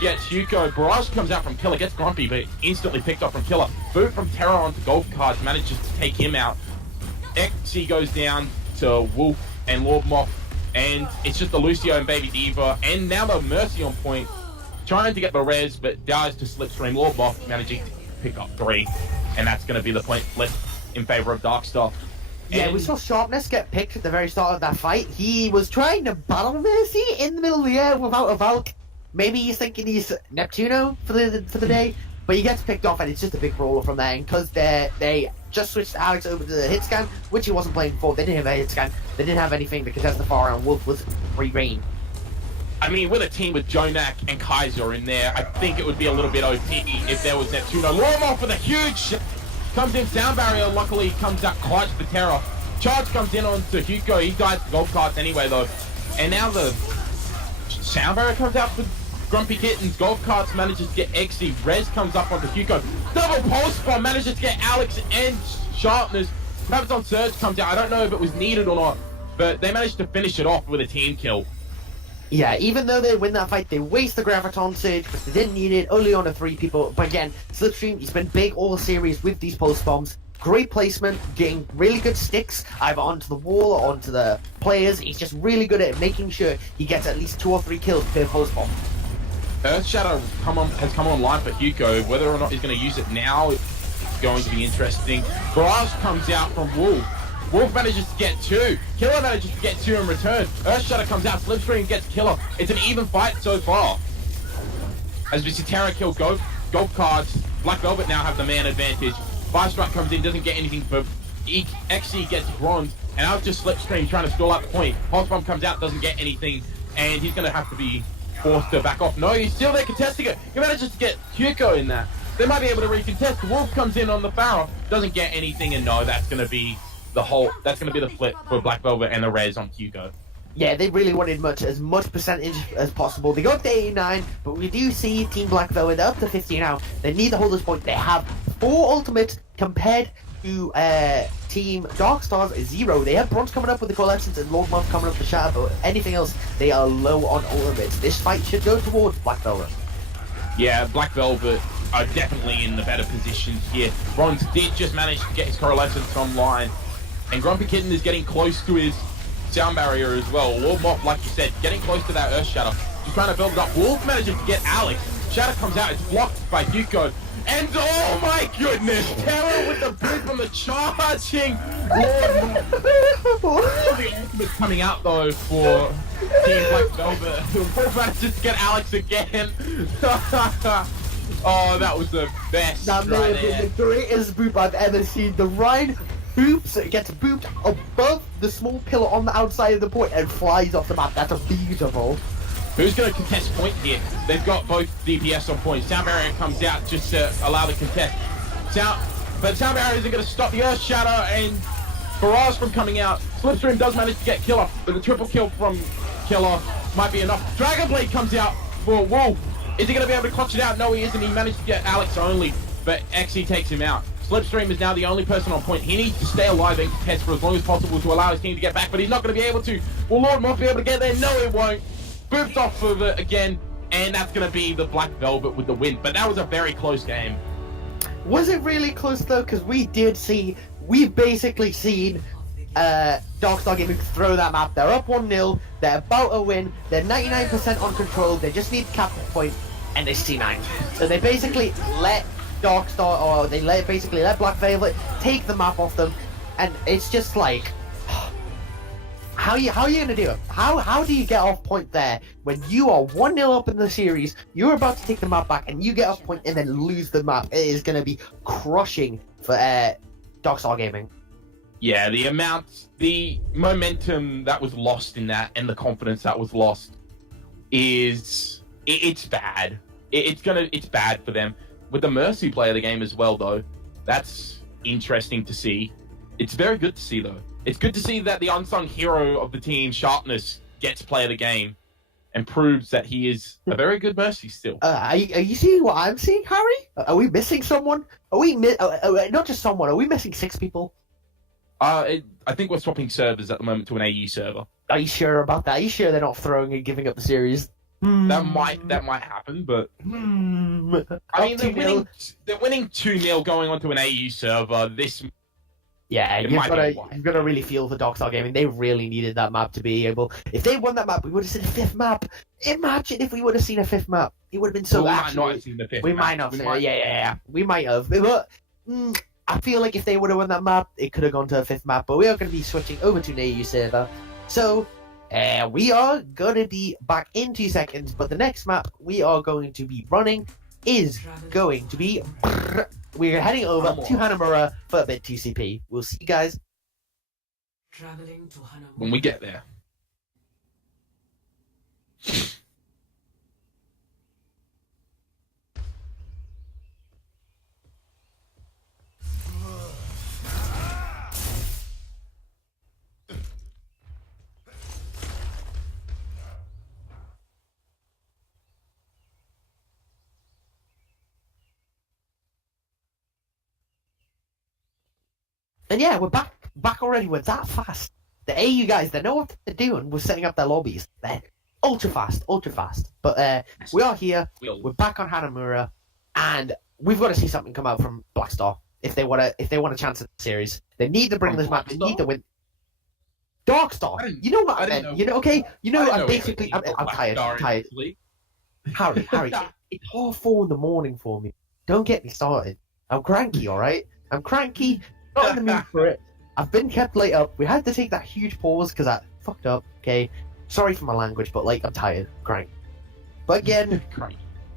gets Hugo. Barrage comes out from Killer, gets Grumpy, but instantly picked up from Killer. Boot from Terror onto Golf Cart, manages to take him out. Exie goes down to Wolf and Lord Moth, and it's just the Lucio and Baby Diva, and now the Mercy on point, trying to get the res, but dies to Slipstream. Lord Moth managing to pick up 3, and that's going to be the point flip in favor of Darkstar. Yeah, we saw Sharpness get picked at the very start of that fight. He was trying to battle Mercy in the middle of the air without a Valk. Maybe he's thinking he's Neptuno for the day, but he gets picked off, and it's just a big brawler from there. And because they just switched Alex over to the hit scan, which he wasn't playing before. They didn't have a hit scan. They didn't have anything because that's the far round. Wolf was free reign. I mean, with a team with Jonak and Kaiser in there, I think it would be a little bit OP if there was Neptuno. Lormoff with a huge comes in, sound barrier luckily comes out clutch for Terror. Charge comes in onto Hugo, he dies to Golf Carts anyway though. And now the sound barrier comes out for Grumpy Kittens. Golf Carts manages to get Exie. Rez comes up onto Hugo. Double pulse bomb manages to get Alex and Sharpness. Perhaps on Surge comes out. I don't know if it was needed or not, but they managed to finish it off with a team kill. Yeah, even though they win that fight, they waste the Graviton Surge, but they didn't need it, only on the 3 people. But again, Slipstream, he's been big all series with these pulse bombs. Great placement, getting really good sticks, either onto the wall or onto the players. He's just really good at making sure he gets at least 2 or 3 kills per pulse bomb. Earth Shadow has come online for Hugo. Whether or not he's going to use it now is going to be interesting. Barrage comes out from Wolf. Wolf manages to get 2. Killer manages to get 2 in return. Earth Shadow comes out. Slipstream gets Killer. It's an even fight so far. As we see Terra kill Golf Cards. Black Velvet now have the man advantage. Fire Strike comes in, doesn't get anything, but Exie gets Bronze. And out just Slipstream trying to stall out the point. Pulse Bomb comes out, doesn't get anything. and he's going to have to be forced to back off. No, he's still there contesting it. He manages to get Hugo in that. They might be able to recontest. Wolf comes in on the Pharaoh, doesn't get anything, and no, that's going to be the flip for Black Velvet and the res on Hugo. Yeah, they really wanted as much percentage as possible. They got to 89, but we do see Team Black Velvet up to 50 now. They need to hold this point. They have 4 ultimates compared to Team Darkstars 0. They have Bronze coming up with the Coalescence and Lord Month coming up with Shadow, but anything else, they are low on ultimates. This fight should go towards Black Velvet. Yeah, Black Velvet are definitely in the better position here. Bronze did just manage to get his Coalescence online, and Grumpy Kitten is getting close to his sound barrier as well. Lord Moth, like you said, getting close to that Earth Shatter. Just trying to build it up. Wolf manages to get Alex. Shatter comes out, it's blocked by Hugo. And oh my goodness, Terror with the boot from the charging Lord Moth. All the ultimates coming out though for Team Black Velvet. Wolf manages to get Alex again. Oh, that was the best. That may right have been there. the greatest boop I've ever seen. The Rhine gets booped above the small pillar on the outside of the point and flies off the map. That's beautiful. Who's going to contest point here? They've got both DPS on point. Sound Barrier comes out just to allow the contest. But Sound Barrier isn't going to stop the Earth Shatter and Barrage from coming out. Slipstream does manage to get Killer, but the triple kill from Killer might be enough. Dragonblade comes out for Wolf. Is he going to be able to clutch it out? No, he isn't. He managed to get Alex only, but Xe takes him out. Slipstream is now the only person on point. He needs to stay alive and contest for as long as possible to allow his team to get back, but he's not going to be able to. Will Lord Moth be able to get there? No, it won't. Booped off of it again, and that's going to be the Black Velvet with the win. But that was a very close game. Was it really close though? Because we've basically seen Darkstar Gaming throw that map. They're up 1-0, they're about to win, they're 99% on control, they just need to cap the point, and they C9. So they basically let Darkstar, or basically let Black Velvet take the map off them, and it's just like, how are you gonna do it? How do you get off point there when you are 1-0 up in the series, you're about to take the map back, and you get off point and then lose the map? It is gonna be crushing for Darkstar Gaming. Yeah, the momentum that was lost in that, and the confidence that was lost it's bad. It's bad for them. With the Mercy play of the game as well, though, that's interesting to see. It's very good to see, though. It's good to see that the unsung hero of the team, Sharpness, gets play of the game and proves that he is a very good Mercy still. Are you seeing what I'm seeing, Harry? Are we missing someone? Are we not just someone? Are we missing 6 people? I think we're swapping servers at the moment to an AU server. Are you sure about that? Are you sure they're not throwing and giving up the series? That might happen, but I mean they're winning 2-0 going onto an AU server. Yeah, It you've might be why. got to really feel for Darkstar Gaming. They really needed that map to be able. If they won that map, we would have seen a 5th map. Imagine if we would have seen a 5th map. It would have been so. We might not have seen the 5th. We might not. Yeah. We might have. But I feel like if they would have won that map, it could have gone to a 5th map. But we are going to be switching over to an AU server. So we are going to be back in 2 seconds. But the next map we are going to be running is going to be. We're heading over to Hanamura for a bit TCP. We'll see you guys when we get there. And yeah, we're back already. We're that fast. The AU guys, they know what they're doing. We're setting up their lobbies. They're ultra fast. But we are here. We're back on Hanamura, and we've got to see something come out from Blackstar if they want a chance at the series. They need to bring this map. They need to win. Darkstar. You know what I meant. Okay. I'm basically. I'm tired. Harry, it's 4:30 in the morning for me. Don't get me started. I'm cranky, all right. I'm cranky. Not in the mood for it. I've been kept late up. We had to take that huge pause because I fucked up. Okay, sorry for my language, but I'm tired, cranky. But again,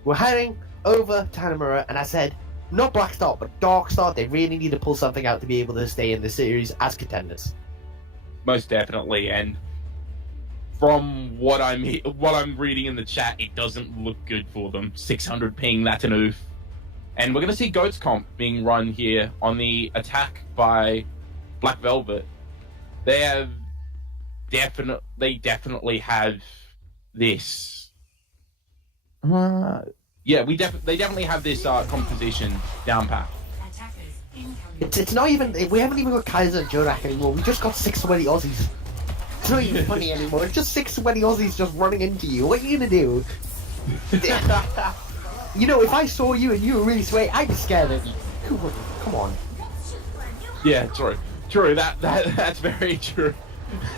we're heading over to Hanamura, and I said, not Blackstar, but Darkstar. They really need to pull something out to be able to stay in the series as contenders. Most definitely, and from what I'm reading in the chat, it doesn't look good for them. 600 ping, that's an oof. And we're going to see Goats Comp being run here on the attack by Black Velvet. They definitely have this. Yeah, they definitely have this composition down pat. It's not even, we haven't even got Kaiser and Jodak anymore, we just got 6 sweaty Aussies. It's not even funny anymore, it's just 6 sweaty Aussies just running into you. What are you gonna do? You know, if I saw you and you were really sweaty, I'd be scared of you. Who wouldn't? Come on. Yeah, true. That's very true.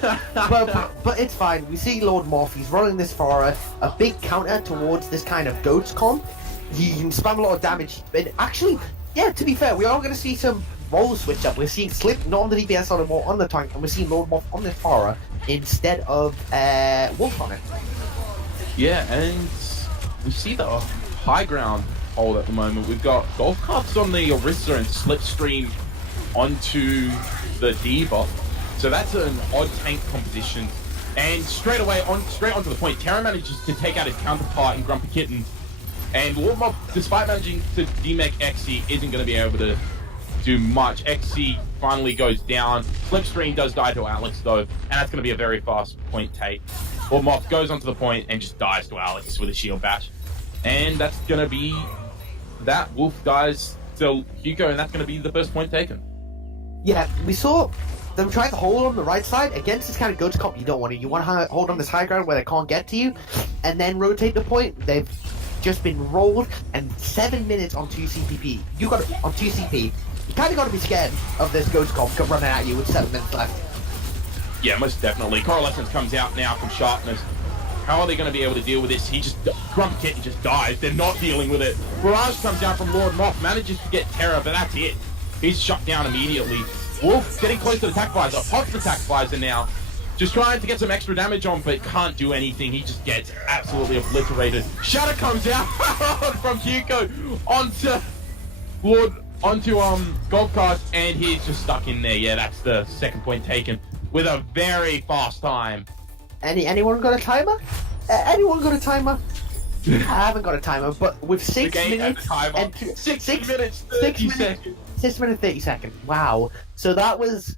but it's fine. We see Lord Morph. He's running this for a big counter towards this kind of Goats comp. He can spam a lot of damage. But actually, yeah, to be fair, we are going to see some roles switch up. We're seeing Slip not on the DPS on more on the tank, and we're seeing Lord Morph on the Farah instead of Wolf on it. Yeah, and we see the high ground hold at the moment. We've got golf carts on the Orisa and Slipstream onto the Diva. So that's an odd tank composition. And straight onto the point, Terra manages to take out his counterpart in Grumpy Kitten. And Lord Mob, despite managing to demech Xe, isn't going to be able to do much. Xe finally goes down. Slipstream does die to Alex though, and that's going to be a very fast point take. Lord Mob goes onto the point and just dies to Alex with a shield bash. And that's going to be that. Wolf dies to Hugo, and that's going to be the first point taken. Yeah, we saw them trying to hold on the right side against this kind of Goats comp. You don't want to. You want to hold on this high ground where they can't get to you, and then rotate the point. They've just been rolled, and 7 minutes on 2 CPP. You got on 2 CP. You kind of got to be scared of this Goats comp running at you with 7 minutes left. Yeah, most definitely. Coralescence comes out now from Sharpness. How are they going to be able to deal with this? Grumpy Kitten just dies. They're not dealing with it. Barrage comes down from Lord Moth, manages to get Terra, but that's it. He's shut down immediately. Wolf getting close to the attack visor. Pops the attack visor now. Just trying to get some extra damage on, but can't do anything. He just gets absolutely obliterated. Shatter comes out from Hugo onto Golf Cart, and he's just stuck in there. Yeah, that's the second point taken with a very fast time. Anyone got a timer? Anyone got a timer? I haven't got a timer, but with 6 minutes and 6 minutes 30 seconds. 6 minutes 30 seconds. Wow. So that's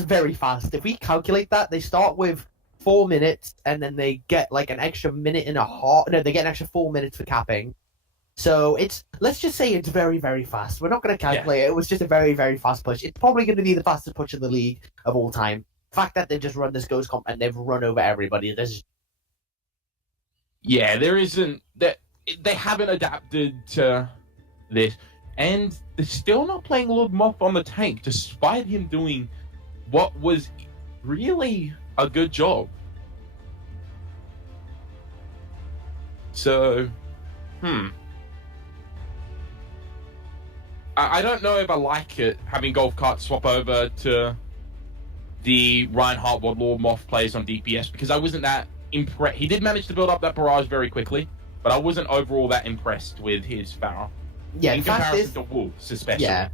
very fast. If we calculate that, they start with 4 minutes and then they get like an extra minute and a half. No, they get an extra 4 minutes for capping. So let's just say it's very, very fast. We're not going to calculate it. It was just a very, very fast push. It's probably going to be the fastest push in the league of all time. The fact that they just run this Ghost Comp and they've run over everybody. There isn't that they haven't adapted to this, and they're still not playing Lord Moth on the tank, despite him doing what was really a good job. So, I don't know if I like it having Golf Cart swap over to the Reinhardt what Lord Moth plays on DPS, because I wasn't that impressed. He did manage to build up that barrage very quickly, but I wasn't overall that impressed with his Pharah. Yeah, in comparison to Wolves, especially. Yeah.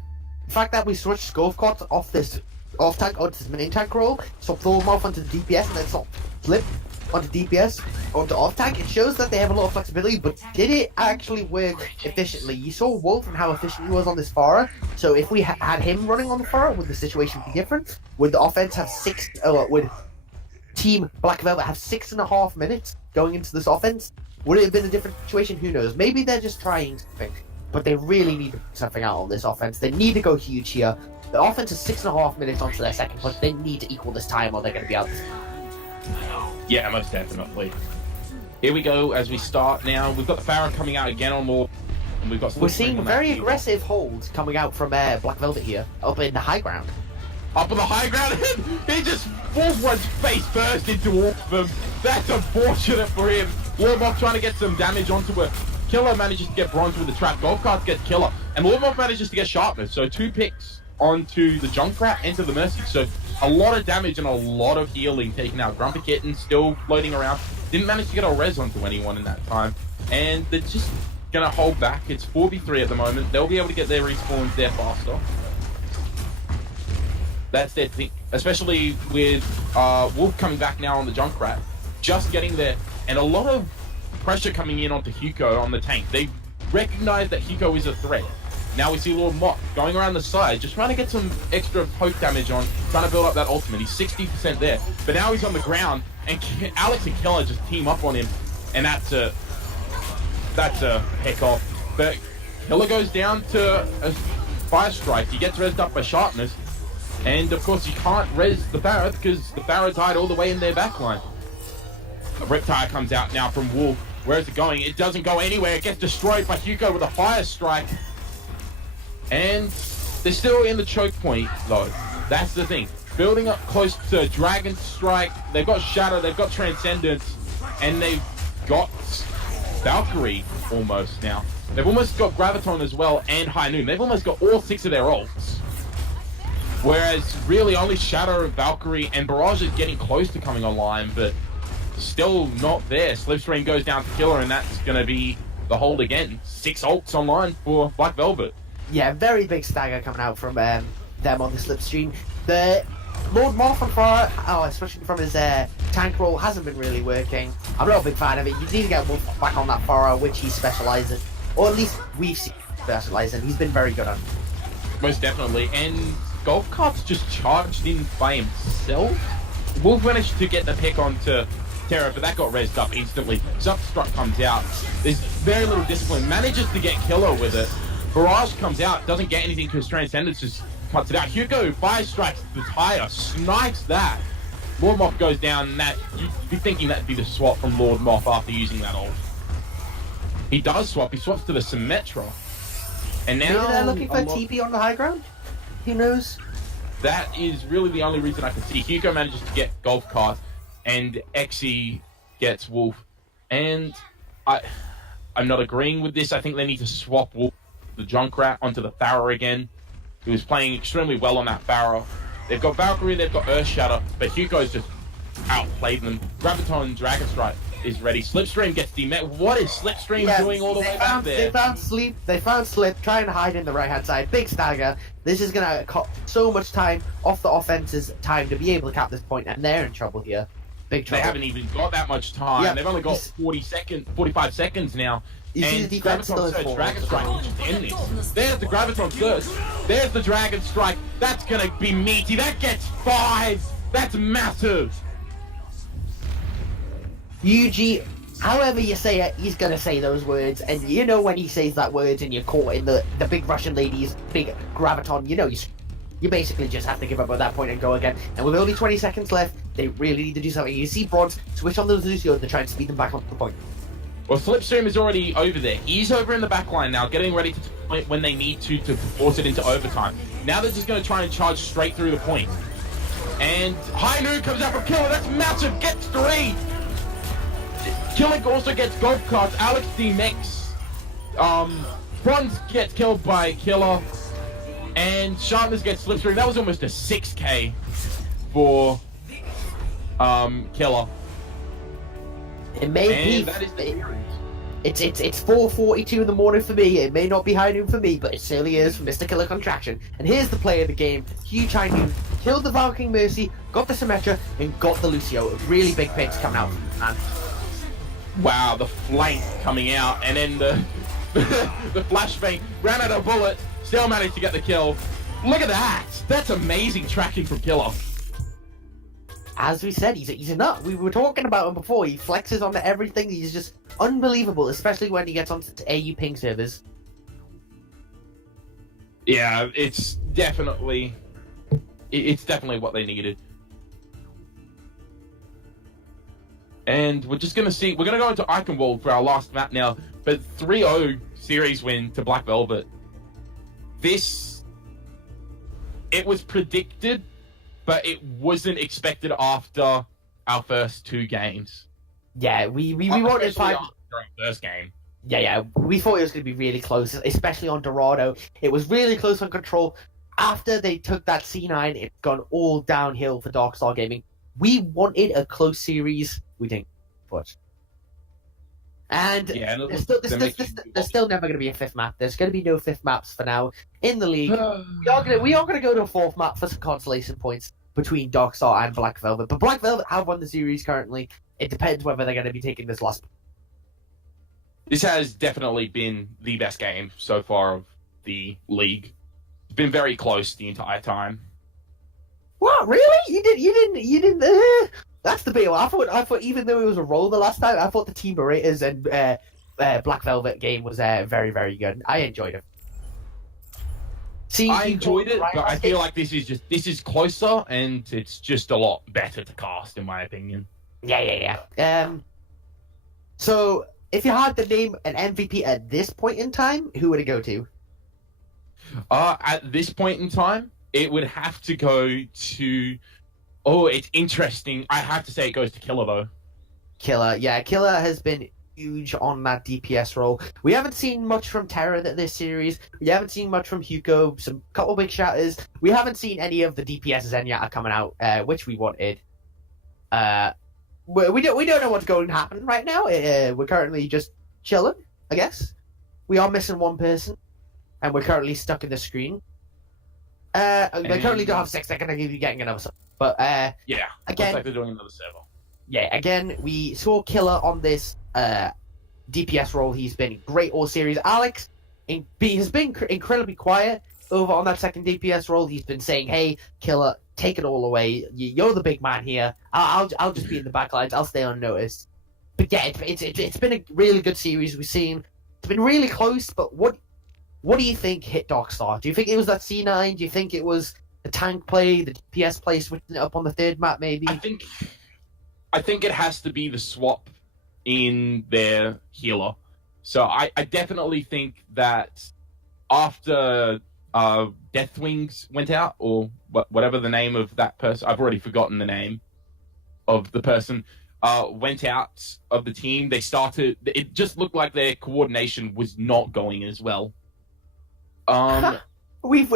The fact that we switched Golf Cart off tank onto his main tank role, so throw him off onto the DPS and then stop flip onto DPS onto off tank, it shows that they have a lot of flexibility, but did it actually work efficiently? You saw Wolf and how efficient he was on this Pharah, so if we had him running on the Pharah, would the situation be different? Would the offense have would Team Black Velvet have 6.5 minutes going into this offense? Would it have been a different situation? Who knows? Maybe they're just trying something, but they really need to put something out on this offense. They need to go huge here. The offense is 6.5 minutes onto their second push. They need to equal this time or they're going to be out. Yeah, most definitely. Here we go as we start now. We've got the Pharah coming out again on more, and we've got. We're seeing a very aggressive hold coming out from Black Velvet here, up in the high ground. Up on the high ground, he just Wolf runs face first into all of them. That's unfortunate for him. Warmoth trying to get some damage onto it. Killer manages to get bronze with the trap. Golf Cart gets Killer, and Warmoth manages to get Sharpness. So 2 picks onto the Junkrat into the Mercy. So a lot of damage and a lot of healing taken out. Grumpy Kitten still floating around. Didn't manage to get a res onto anyone in that time. And they're just going to hold back. It's 4v3 at the moment. They'll be able to get their respawns there faster. That's their thing, especially with Wolf coming back now on the Junkrat, just getting there, and a lot of pressure coming in onto Hugo on the tank. They recognize that Hugo is a threat. Now we see Lord Mock going around the side, just trying to get some extra poke damage on, trying to build up that ultimate. He's 60% there, but now he's on the ground, and Alex and Keller just team up on him, and that's a heck off. But Keller goes down to a Fire Strike. He gets rezzed up by Sharpness, and of course you can't res the Barra because the Barra died all the way in their backline. A Reptile comes out now from Wolf. Where is it going? It doesn't go anywhere. It gets destroyed by Hugo with a Fire Strike. And they're still in the choke point, though. That's the thing. Building up close to Dragon Strike. They've got Shadow, they've got Transcendence, and they've got Valkyrie almost now. They've almost got Graviton as well and High Noon. They've almost got all 6 of their ults. Whereas really only Shadow, Valkyrie, and Barrage is getting close to coming online, but still not there. Slipstream goes down to Killer, and that's going to be the hold again. 6 ults online for Black Velvet. Yeah, very big stagger coming out from them on the Slipstream. The Lord Morph on far, especially from his tank role, hasn't been really working. I'm not a big fan of it. You need to get Wolf back on that Farah, which he specialises in. Or at least we've seen him specialise in. He's been very good on it. Most definitely. And Golf Cart's just charged in by himself. Wolf managed to get the pick onto Terra, but that got rezzed up instantly. Self-destruct comes out. There's very little discipline. Manages to get Killer with it. Barrage comes out, doesn't get anything because Transcendence just cuts it out. Hugo Fire Strikes the tire, snipes that. Lord Moth goes down, and that you'd be thinking that'd be the swap from Lord Moth after using that ult. He does swap, he swaps to the Symmetra. And now maybe they're looking for a TP on the high ground? Who knows? That is really the only reason I can see. Hugo manages to get Golf Cart, and Exy gets Wolf. And I'm not agreeing with this. I think they need to swap Wolf, the Junkrat, onto the Farah again. He was playing extremely well on that Farah. They've got Valkyrie, they've got Earth Shatter, but Hugo's just outplayed them. Graviton Dragon Strike is ready. Slipstream gets demet. What is Slipstream doing all the way back there? They found Slip, trying to hide in the right-hand side. Big stagger. This is going to cut so much time off the offense's time to be able to cap this point, and they're in trouble here. Big trouble. They haven't even got that much time. Yeah, they've only got 45 seconds now. You see and the defense still Graviton is Surge, Dragon Strike will just end this. There's the Graviton Surge. There's the Dragon Strike. That's going to be meaty. That gets 5. That's massive. UG, however you say it, he's going to say those words. And you know when he says that words and you're caught in the big Russian ladies, big Graviton, you know you basically just have to give up at that point and go again. And with only 20 seconds left, they really need to do something. You see Bronze switch on those Lucio to try and speed them back onto the point. Well, Slipstream is already over there. He's over in the back line now, getting ready to point when they need to force it into overtime. Now they're just going to try and charge straight through the point. And High Noon comes out from Killer. That's massive. Gets 3. Killing also gets Golf Carts. Alex DMX. Bronze gets killed by Killer. And Sharpness gets Slipstream. That was almost a 6k for Killer. It may and be. That is the It's 4:42 in the morning for me. It may not be high noon for me, but it certainly is for Mr. Killer Contraction. And here's the play of the game. Huge High Noon killed the Valkyrie Mercy, got the Symmetra, and got the Lucio. A really big picks coming out from the man. Wow, the flank coming out, and then the flashbang ran out of bullet, still managed to get the kill. Look at that! That's amazing tracking from Killer. As we said, he's a nut. We were talking about him before. He flexes onto everything. He's just unbelievable, especially when he gets onto AU ping servers. Yeah, it's definitely what they needed. And we're just gonna see. We're gonna go into Eichenwald for our last map now. But 3-0 series win to Black Velvet. It was predicted, but it wasn't expected after our first 2 games. Yeah, we wanted Especially 5 during first game. Yeah, we thought it was going to be really close, especially on Dorado. It was really close on Control. After they took that C9, it's gone all downhill for Darkstar Gaming. We wanted a close series. We didn't, but And Yeah, and there's still never going to be a fifth map. There's going to be no fifth maps for now in the league. we are going to go to a fourth map for some consolation points between Darkstar and Black Velvet. But Black Velvet have won the series currently. It depends whether they're going to be taking this last. This has definitely been the best game so far of the league. It's been very close the entire time. What? Really? You didn't. That's debatable. I thought even though it was a roll the last time, I thought the Team Berettas and Black Velvet game was very, very good. I enjoyed it. I enjoyed it, but I feel like this is closer and it's just a lot better to cast, in my opinion. Yeah. So if you had to name an MVP at this point in time, who would it go to? At this point in time, it would have to go to. Oh, it's interesting. I have to say it goes to Killer though. Killer has been huge on that DPS role. We haven't seen much from Terra this series. We haven't seen much from Hugo. Some couple big shatters. We haven't seen any of the DPS Zenyatta coming out, which we wanted. We don't know what's going to happen right now. We're currently just chilling, I guess. We are missing one person, and we're currently stuck in the screen. They currently don't have 6. They're going to be getting another. But yeah, again, looks like they're doing another server. Yeah, again, we saw Killer on this DPS role. He's been great all series. Alex has been incredibly quiet over on that second DPS role. He's been saying, "Hey, Killer, take it all away. You're the big man here. I'll just be in the back lines. I'll stay unnoticed." But yeah, it's been a really good series we've seen. It's been really close. But what do you think hit Darkstar? Do you think it was that C9? Do you think it was the tank play, the DPS play, switching it up on the third map, maybe? I think it has to be the swap in their healer. So I definitely think that after Deathwings went out, or whatever the name of that person, I've already forgotten the name of the person, went out of the team, it just looked like their coordination was not going as well. We've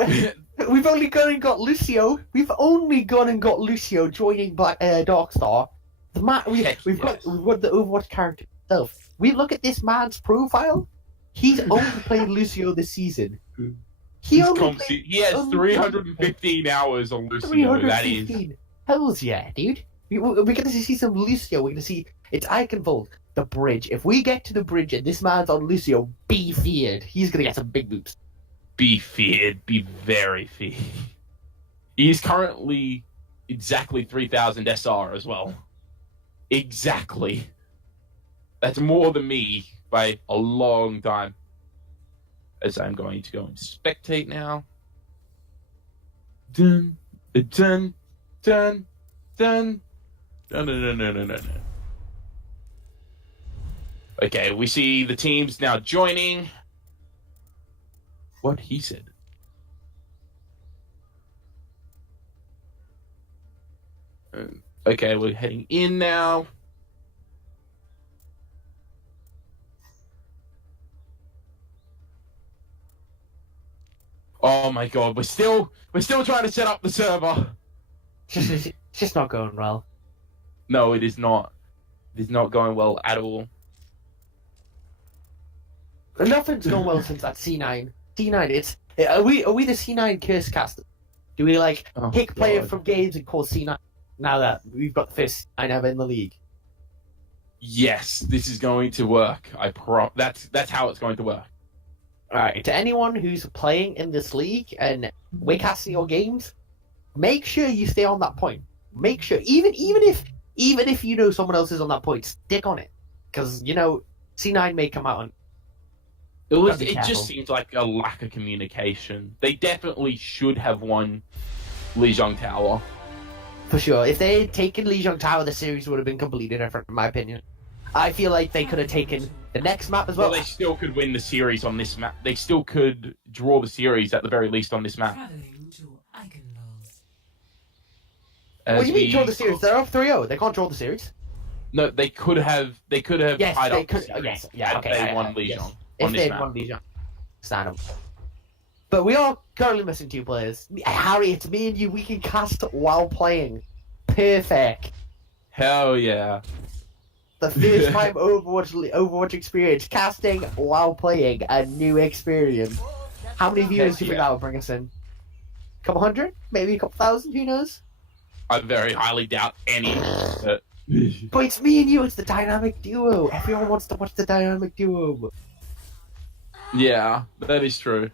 only gone and got Lucio. We've only gone and got Lucio joining Darkstar. We've got the Overwatch character himself. We look at this man's profile. He's only played Lucio this season. He has 315 hours on Lucio. That is. Hells yeah, dude. We're gonna see some Lucio. We're gonna see it's Iconvolt, the bridge. If we get to the bridge and this man's on Lucio, be feared. He's gonna get some big boops. Be feared. Be very feared. He's currently exactly 3,000 SR as well. Exactly. That's more than me by a long time. As I'm going to go and spectate now. Dun, dun, dun, dun, dun, dun, dun, dun, dun, dun. Okay, we see the teams now joining. What he said. Okay, we're heading in now. Oh my god, we're still trying to set up the server. It's just not going well. No, it is not. It is not going well at all. Nothing's gone well since that C9. C9, are we the C9 curse casters? Do we pick players from games and call C9 now that we've got the first C9 ever in the league? Yes, this is going to work. That's how it's going to work. Alright, to anyone who's playing in this league and we're casting your games, make sure you stay on that point. Make sure, even if you know someone else is on that point, stick on it. Because, C9 may come out and It just seems like a lack of communication. They definitely should have won Lijiang Tower. For sure. If they had taken Lijiang Tower, the series would have been completely different, in my opinion. I feel like they could have taken the next map as well. Well, they still could win the series on this map. They still could draw the series at the very least on this map. Traveling to Iconvolt. What do you mean draw the series? They're up 3-0. They can't draw the series. No, they could have. Yes, tied they up could. the series Yes, yeah. Okay. They won Lijiang. Yes. If they'd won Lijiang, stand up. But we are currently missing 2 players. Harry, it's me and you. We can cast while playing. Perfect. Hell yeah. the first time Overwatch experience, casting while playing a new experience. How many viewers do you think that will bring us in? A couple hundred? Maybe a couple thousand? Who knows? I very highly doubt any. But it's me and you, it's the dynamic duo. Everyone wants to watch the dynamic duo. Yeah, that is true.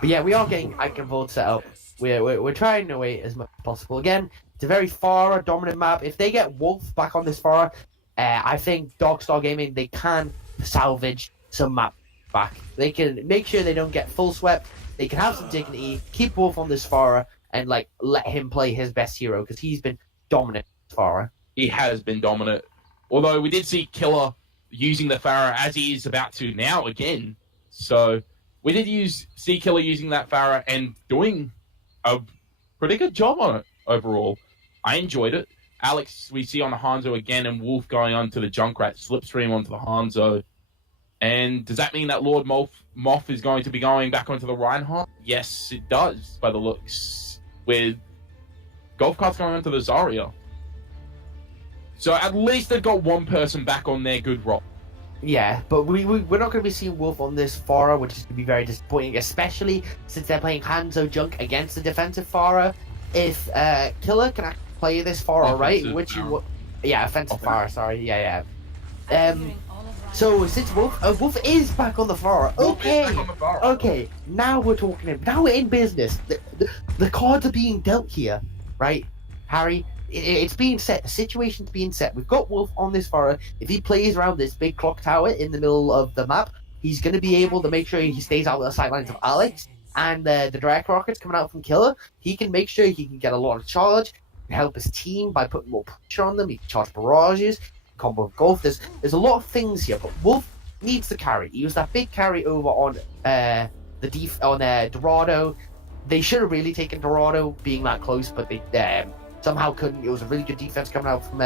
But yeah, we are getting Icon Vault set up. We're trying to wait as much as possible. Again, it's a very Pharah dominant map. If they get Wolf back on this Pharah, I think Dogstar Gaming, they can salvage some map back. They can make sure they don't get full swept. They can have some dignity, keep Wolf on this Pharah, and like let him play his best hero because he's been dominant Pharah. He has been dominant. Although we did see Killer using the Pharah as he is about to now again. So we did see Killer using that Pharah and doing a pretty good job on it overall. I enjoyed it. Alex, we see on the Hanzo again, and Wolf going on to the Junkrat, slipstream onto the Hanzo. And does that mean that Lord Moff is going to be going back onto the Reinhardt? Yes, it does, by the looks. With Golf Cart's going onto the Zarya. So at least they've got one person back on their good roll. Yeah, but we're not going to be seeing Wolf on this Pharah, which is going to be very disappointing, especially since they're playing Hanzo Junk against the defensive Pharah. If Killer can actually play this Pharah, right? Offensive Pharah, sorry. Yeah. So since Wolf is back on the Pharah, okay, now we're talking. Now we're in business. The cards are being dealt here, right, Harry? It's being set. The situation's being set. We've got Wolf on this Pharah. If he plays around this big clock tower in the middle of the map, he's going to be able to make sure he stays out of the sightlines of Alex and the direct rockets coming out from Killer. He can make sure he can get a lot of charge, help his team by putting more pressure on them. He can charge barrages, combo of Golf. There's a lot of things here, but Wolf needs the carry. He was that big carry over on Dorado. They should have really taken Dorado being that close, but they somehow couldn't. It was a really good defense coming out from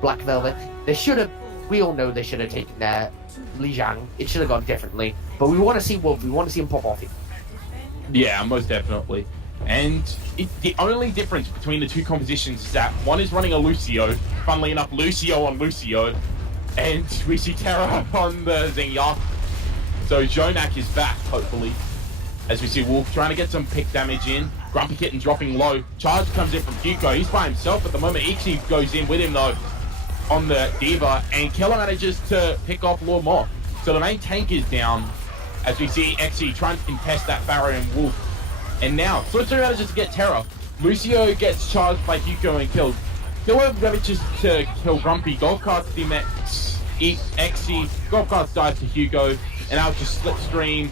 Black Velvet. They should have. We all know they should have taken Li Jiang. It should have gone differently. But we want to see Wolf. We want to see him pop off. Yeah, most definitely. And the only difference between the two compositions is that one is running a Lucio. Funnily enough, Lucio on Lucio, and we see Terra on the Zenyatta. So Jonak is back, hopefully. As we see Wolf trying to get some pick damage in. Grumpy Kitten dropping low. Charge comes in from Hugo. He's by himself at the moment. Ixie goes in with him though on the Diva. And Killer manages to pick off Lord Moth. So the main tank is down. As we see Xe trying to contest that Pharaoh and Wolf. And now, Slipstream manages to get Terra. Lucio gets charged by Hugo and killed. Killer manages to kill Grumpy. Golf Cart's DMX. Xe. Golf Cart's dives to Hugo. And now just Slipstream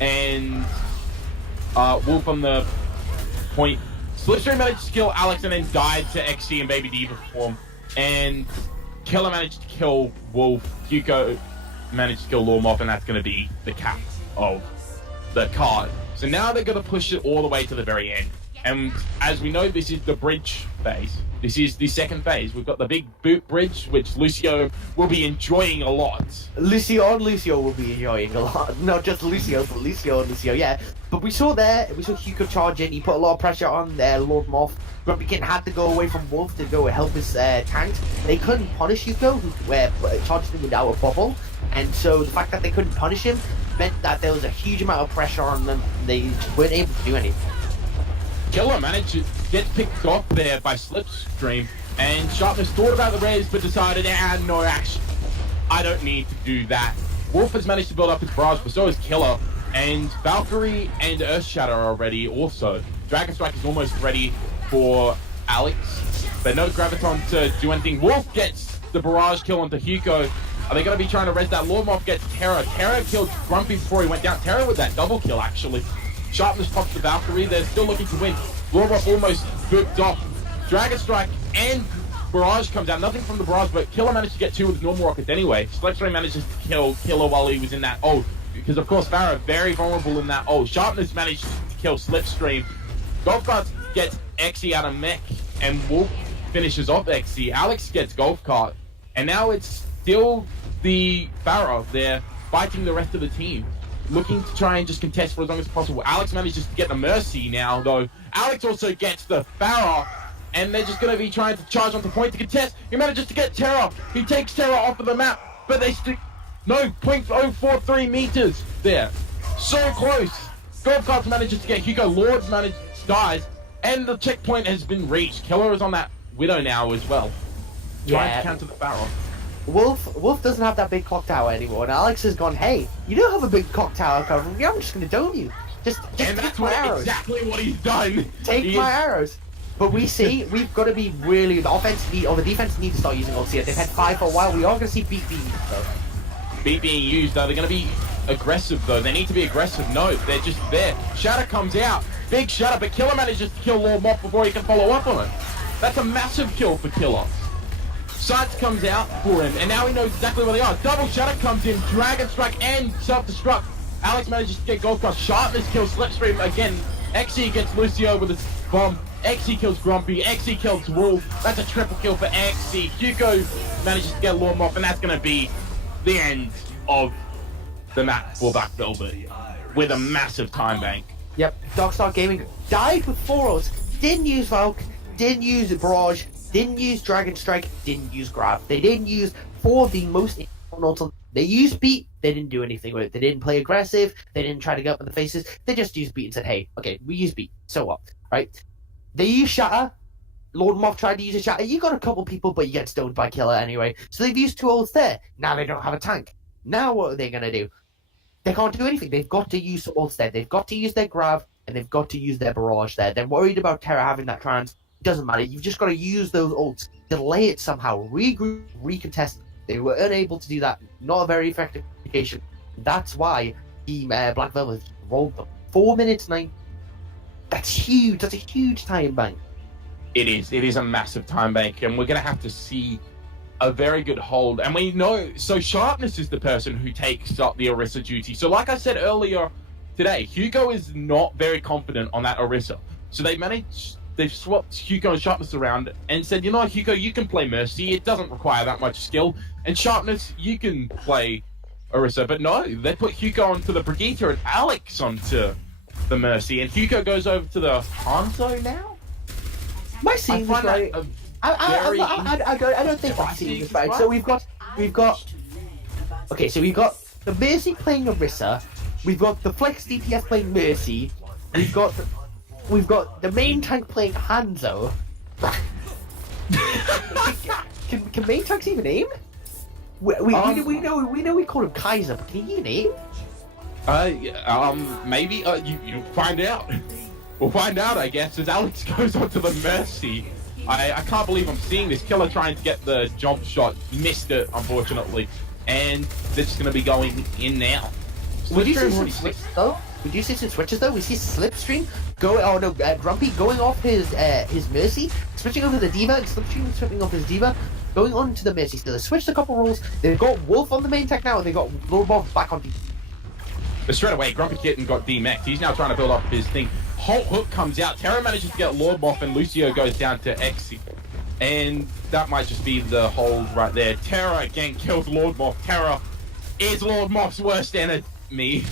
and Wolf on the point. Slipstream managed to kill Alex and then died to Xe and Baby Diva form. And Killer managed to kill Wolf. Hugo managed to kill Lormoth, and that's going to be the cap of the card. So now they're going to push it all the way to the very end. And as we know, this is the bridge phase. This is the second phase. We've got the big boot bridge, which Lucio will be enjoying a lot. Lucio will be enjoying a lot. Not just Lucio, but Lucio, yeah. But we saw Hugo charge in. He put a lot of pressure on Lord Moth. Grumpy Kitten had to go away from Wolf to go help his tanks. They couldn't punish Hugo, who charged him without a bubble. And so the fact that they couldn't punish him meant that there was a huge amount of pressure on them. They weren't able to do anything. Killer managed to get picked off there by Slipstream, and Sharpness thought about the res but decided, no action. I don't need to do that. Wolf has managed to build up his barrage, but so is Killer, and Valkyrie and Earthshatter are ready also. Dragon Strike is almost ready for Alex, but no Graviton to do anything. Wolf gets the barrage kill onto Hugo. Are they going to be trying to res that? Lormoth gets Terra. Terra killed Grumpy before he went down. Terra with that double kill, actually. Sharpness pops the Valkyrie. They're still looking to win. Lormoth almost booped off. Dragon Strike and Barrage comes out. Nothing from the Barrage, but Killer managed to get two with normal rockets anyway. Slipstream manages to kill Killer while he was in that ult. Because, of course, Farah very vulnerable in that ult. Sharpness managed to kill Slipstream. Golf Cart gets Xe out of mech, and Wolf finishes off Xe. Alex gets Golf Cart. And now it's still the Farah there fighting the rest of the team, looking to try and just contest for as long as possible. Alex manages to get the Mercy now, though. Alex also gets the Farah and they're just going to be trying to charge onto point to contest. He manages to get Terra. He takes Terra off of the map, but they stick. No, 0.043 meters there. So close. Golf Carts manages to get Hugo. Lords dies, and the checkpoint has been reached. Killer is on that Widow now as well. Trying to counter the Baron. Wolf doesn't have that big clock tower anymore, and Alex has gone, hey, you don't have a big clock tower covering me, I'm just going to dome you. Just And take that's my arrows. exactly what he's done. Take my arrows. But we've got to be really, the defense need to start using ulti. They've had 5 for a while, we are going to see beat being used though. Beat being used though, they're going to be aggressive though. They need to be aggressive. No, they're just there. Shatter comes out. Big Shatter, but Killer manages to kill Lord Moth before he can follow up on it. That's a massive kill for Killer. Sights comes out for him, and now he knows exactly where they are. Double Shatter comes in, Dragon Strike and Self-Destruct. Alex manages to get Gold Crush. Sharpness kills Slipstream again. Xe gets Lucio with his bomb. Xe kills Grumpy. Xe kills Wolf. That's a triple kill for Xe. Hugo manages to get Lord Moth, and that's going to be the end of the map for Black Velvet with a massive time bank. Yep, Darkstar Gaming died with 4 ults. Didn't use Valk, didn't use Barrage, didn't use Dragon Strike, didn't use Grab. They didn't use 4 of the most important ults. They used Beat, they didn't do anything with it. They didn't play aggressive, they didn't try to get up in the faces. They just used Beat and said, hey, okay, we use Beat, so what, right? They used Shatter. Lord Moth tried to use a Shatter. You got a couple people, but you get stoned by Killer anyway. So they've used 2 ults there. Now they don't have a tank. Now what are they going to do? They can't do anything. They've got to use some ults there. They've got to use their Grab, and they've got to use their Barrage there. They're worried about Terra having that trans. It doesn't matter. You've just got to use those ults. Delay it somehow. Regroup, recontest. They were unable to do that. Not a very effective communication. That's why Team Black Velvet rolled them. 4 minutes 9. That's huge. That's a huge time bank. It is a massive time bank, and we're going to have to see a very good hold. And we know, so Sharpness is the person who takes up the Orisa duty. So like I said earlier today, Hugo is not very confident on that Orisa. So they've swapped Hugo and Sharpness around and said, you know, Hugo, you can play Mercy. It doesn't require that much skill. And Sharpness, you can play Orisa. But no, they put Hugo onto the Brigitte and Alex onto the Mercy. And Hugo goes over to the Hanzo now? Am I seeing this right? I don't think I'm seeing this right. So we've got okay, so we've got the Mercy playing Orisa, we've got the Flex DPS playing Mercy, we've got the main tank playing Hanzo. Can main tanks even aim? We know we call him Kaiser, but can he even aim? Maybe you'll find out. We'll find out, I guess, as Alex goes onto the Mercy. I can't believe I'm seeing this. Killer trying to get the jump shot. Missed it, unfortunately. And they're just going to be going in now. Would you see some switches though? We see Slipstream Grumpy going off his Mercy, switching over the Diva, and Slipstream switching off his Diva, going on to the Mercy still. They switched a couple roles. They've got Wolf on the main tech now, and they've got Lord Moth back on D. But straight away, Grumpy Kitten got D-Max. He's now trying to build up his thing. Halt Hook comes out. Terra manages to get Lord Moth, and Lucio goes down to Xe. And that might just be the hold right there. Terra again kills Lord Moth. Terra is Lord Moth's worst enemy.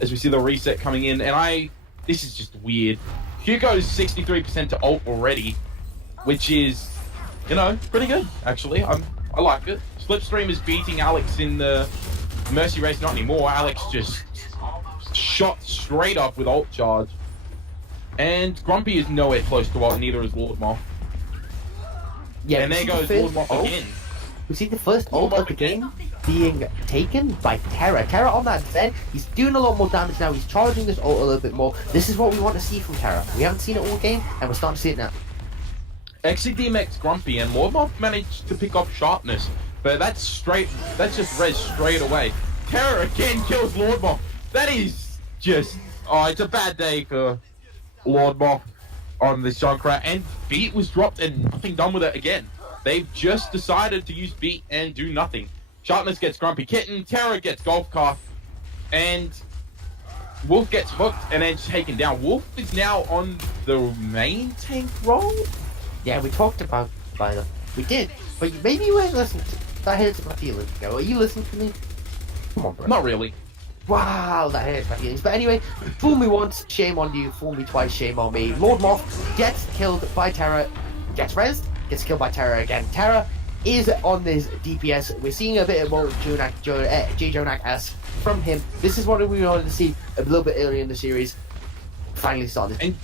As we see the reset coming in, and this is just weird. Hugo's 63% to ult already, which is, pretty good, actually. I like it. Slipstream is beating Alex in the Mercy race, not anymore. Alex just shot straight up with ult charge. And Grumpy is nowhere close to ult, neither is Lord Moth. Yeah, and there goes Lord Moth again. We see the first ult of the game being taken by Terra. Terra on that Zen, he's doing a lot more damage now. He's charging this ult a little bit more. This is what we want to see from Terra. We haven't seen it all game, and we're starting to see it now. XCDMX Grumpy, and Lord Moth managed to pick up Sharpness. But that's just res straight away. Terra again kills Lord Moth. That is just, it's a bad day for Lord Moth on this Junkrat. And Beat was dropped and nothing done with it again. They've just decided to use Beat and do nothing. Sharpness gets Grumpy Kitten, Terra gets Golf Cart, and Wolf gets hooked and then taken down. Wolf is now on the main tank role? Yeah, we talked about it. We did, but maybe you weren't listening to I heard it my feelings ago. Are you listening to me? Come on, bro. Not really. Wow, that hurt my feelings. But anyway, fool me once, shame on you. Fool me twice, shame on me. Lord Moth gets killed by Terra, gets rezzed, gets killed by Terra again. Terra is on this DPS. We're seeing a bit more J. Jonak-esque from him. This is what we wanted to see a little bit earlier in the series. Finally started. And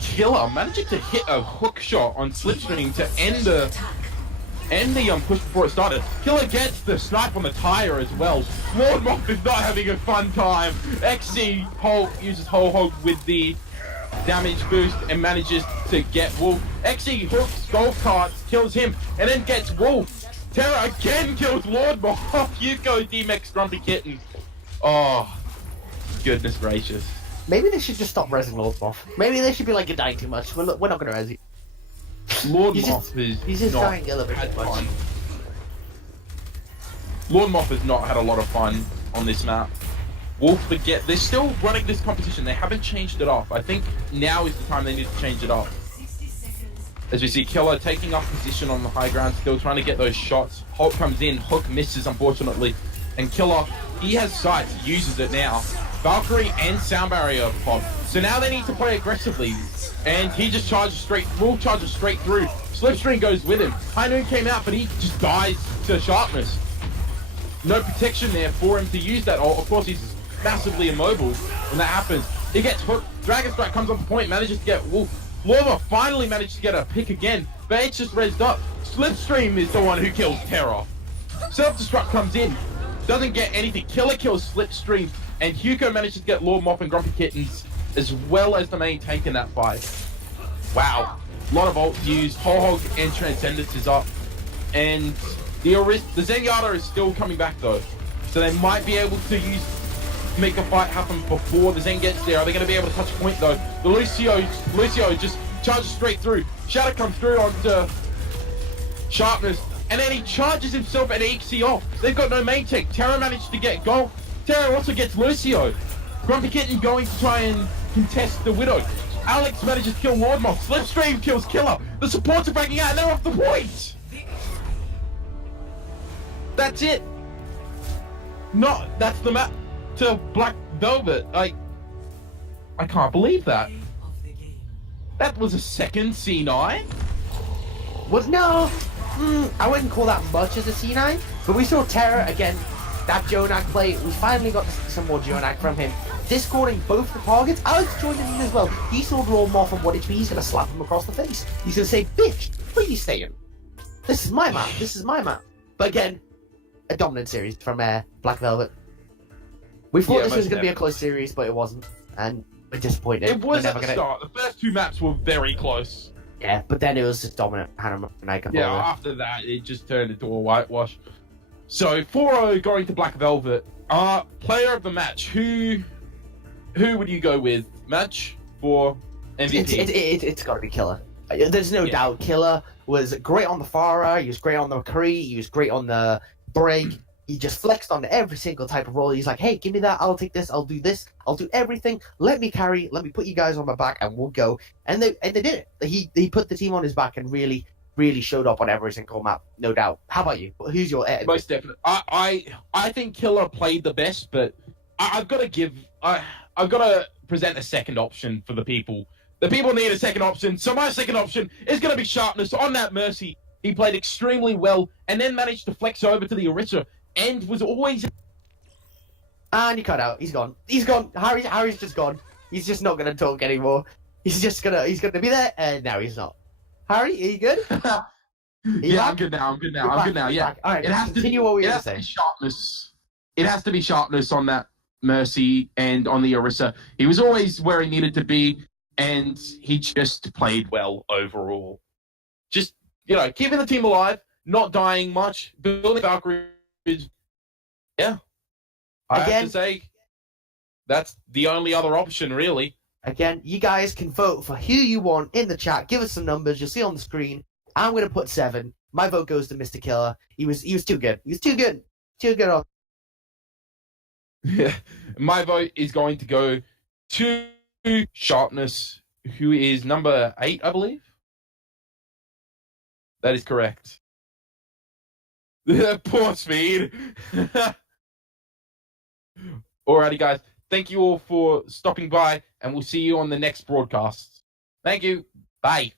Killer managing to hit a hook shot on Slipstream to end the push before it started. Killer gets the snipe on the tire as well. Lord Moth is not having a fun time. XC uses Whole Hog with the damage boost and manages to get Wolf. XC hooks golf carts, kills him, and then gets Wolf. Terra again kills Lord Moth. You go, D-Mex Grumpy Kitten. Oh, goodness gracious. Maybe they should just stop rezzing Lord Moth. Maybe they should be like, you're dying too much. We're not going to rezz you. Lord He's Moth he's just not dying a little bit had too much. fun. Lord Moth has not had a lot of fun on this map. Wolf they're still running this competition. They haven't changed it up. I think now is the time they need to change it up. As we see Killer taking up position on the high ground, still trying to get those shots. Hulk comes in, Hook misses unfortunately. And Killer, he has sights, uses it now. Valkyrie and Sound Barrier pop. So now they need to play aggressively. And he just Wolf charges straight through. Slipstream goes with him. High Noon came out, but he just dies to sharpness. No protection there for him to use that ult. Of course, he's massively immobile when that happens. He gets hooked. Dragon Strike comes on point, manages to get Wolf. Lorma finally managed to get a pick again, but it's just rezzed up. Slipstream is the one who kills Terra. Self-destruct comes in, doesn't get anything. Killer kills Slipstream, and Hugo manages to get Lord Moth and Grumpy Kittens, as well as the main tank in that fight. Wow. A lot of ults used. Whole Hog and Transcendence is up. And the Zenyatta is still coming back though. So they might be able to make a fight happen before the Zen gets there. Are they going to be able to touch point though? The Lucio just charges straight through. Shadow comes through onto Sharpness. And then he charges himself and EXE off. They've got no main tank. Terra managed to get gold. Terra also gets Lucio. Grumpy Kitten going to try and contest the Widow. Alex manages to kill Lord Moth. Slipstream kills Killer. The supports are breaking out and they're off the point. That's it. That's the map to Black Velvet. I can't believe that. That was a second C9. No, I wouldn't call that much as a C9, but we saw Terra again. That Jonak play, we finally got to see some more Jonak from him. Discording both the targets. Alex joined in as well. He saw Lord Moth on 1 HP. He's going to slap him across the face. He's going to say, bitch, please stay in. This is my map. This is my map. But again, a dominant series from Black Velvet. We thought this was going to be a close series, but it wasn't. And we're disappointed. It was at the start. The first two maps were very close. Yeah, but then it was just dominant. Yeah, after that, it just turned into a whitewash. So, 4-0 going to Black Velvet. Player of the match, who would you go with? Match for MVP? It's got to be Killer. There's no doubt. Killer was great on the Pharah, he was great on the McCree, he was great on the Brig. He just flexed on every single type of role. He's like, hey, give me that, I'll take this, I'll do everything. Let me carry, let me put you guys on my back and we'll go. And they did it. He put the team on his back and really showed up on every single map, no doubt. How about you? Who's your Most definitely. I think Killer played the best, but I've got to present a second option for the people. The people need a second option, so my second option is going to be Sharpness on that Mercy. He played extremely well, and then managed to flex over to the Orisa, and was always... And he cut out. He's gone. Harry's just gone. He's just not going to talk anymore. He's going to be there, and now he's not. Harry, are you good? I'm good now. Yeah. All right, continue what we were saying. Sharpness. It has to be Sharpness on that Mercy and on the Orisa. He was always where he needed to be, and he just played well overall. Just, keeping the team alive, not dying much, building Valkyries. Yeah. I have to say, that's the only other option, really. Again, you guys can vote for who you want in the chat. Give us some numbers. You'll see on the screen. I'm going to put 7. My vote goes to Mr. Killer. He was too good. He was too good. Too good on. Yeah. My vote is going to go to Sharpness, who is number 8, I believe. That is correct. Poor Speed. Alrighty, guys. Thank you all for stopping by, and we'll see you on the next broadcast. Thank you. Bye.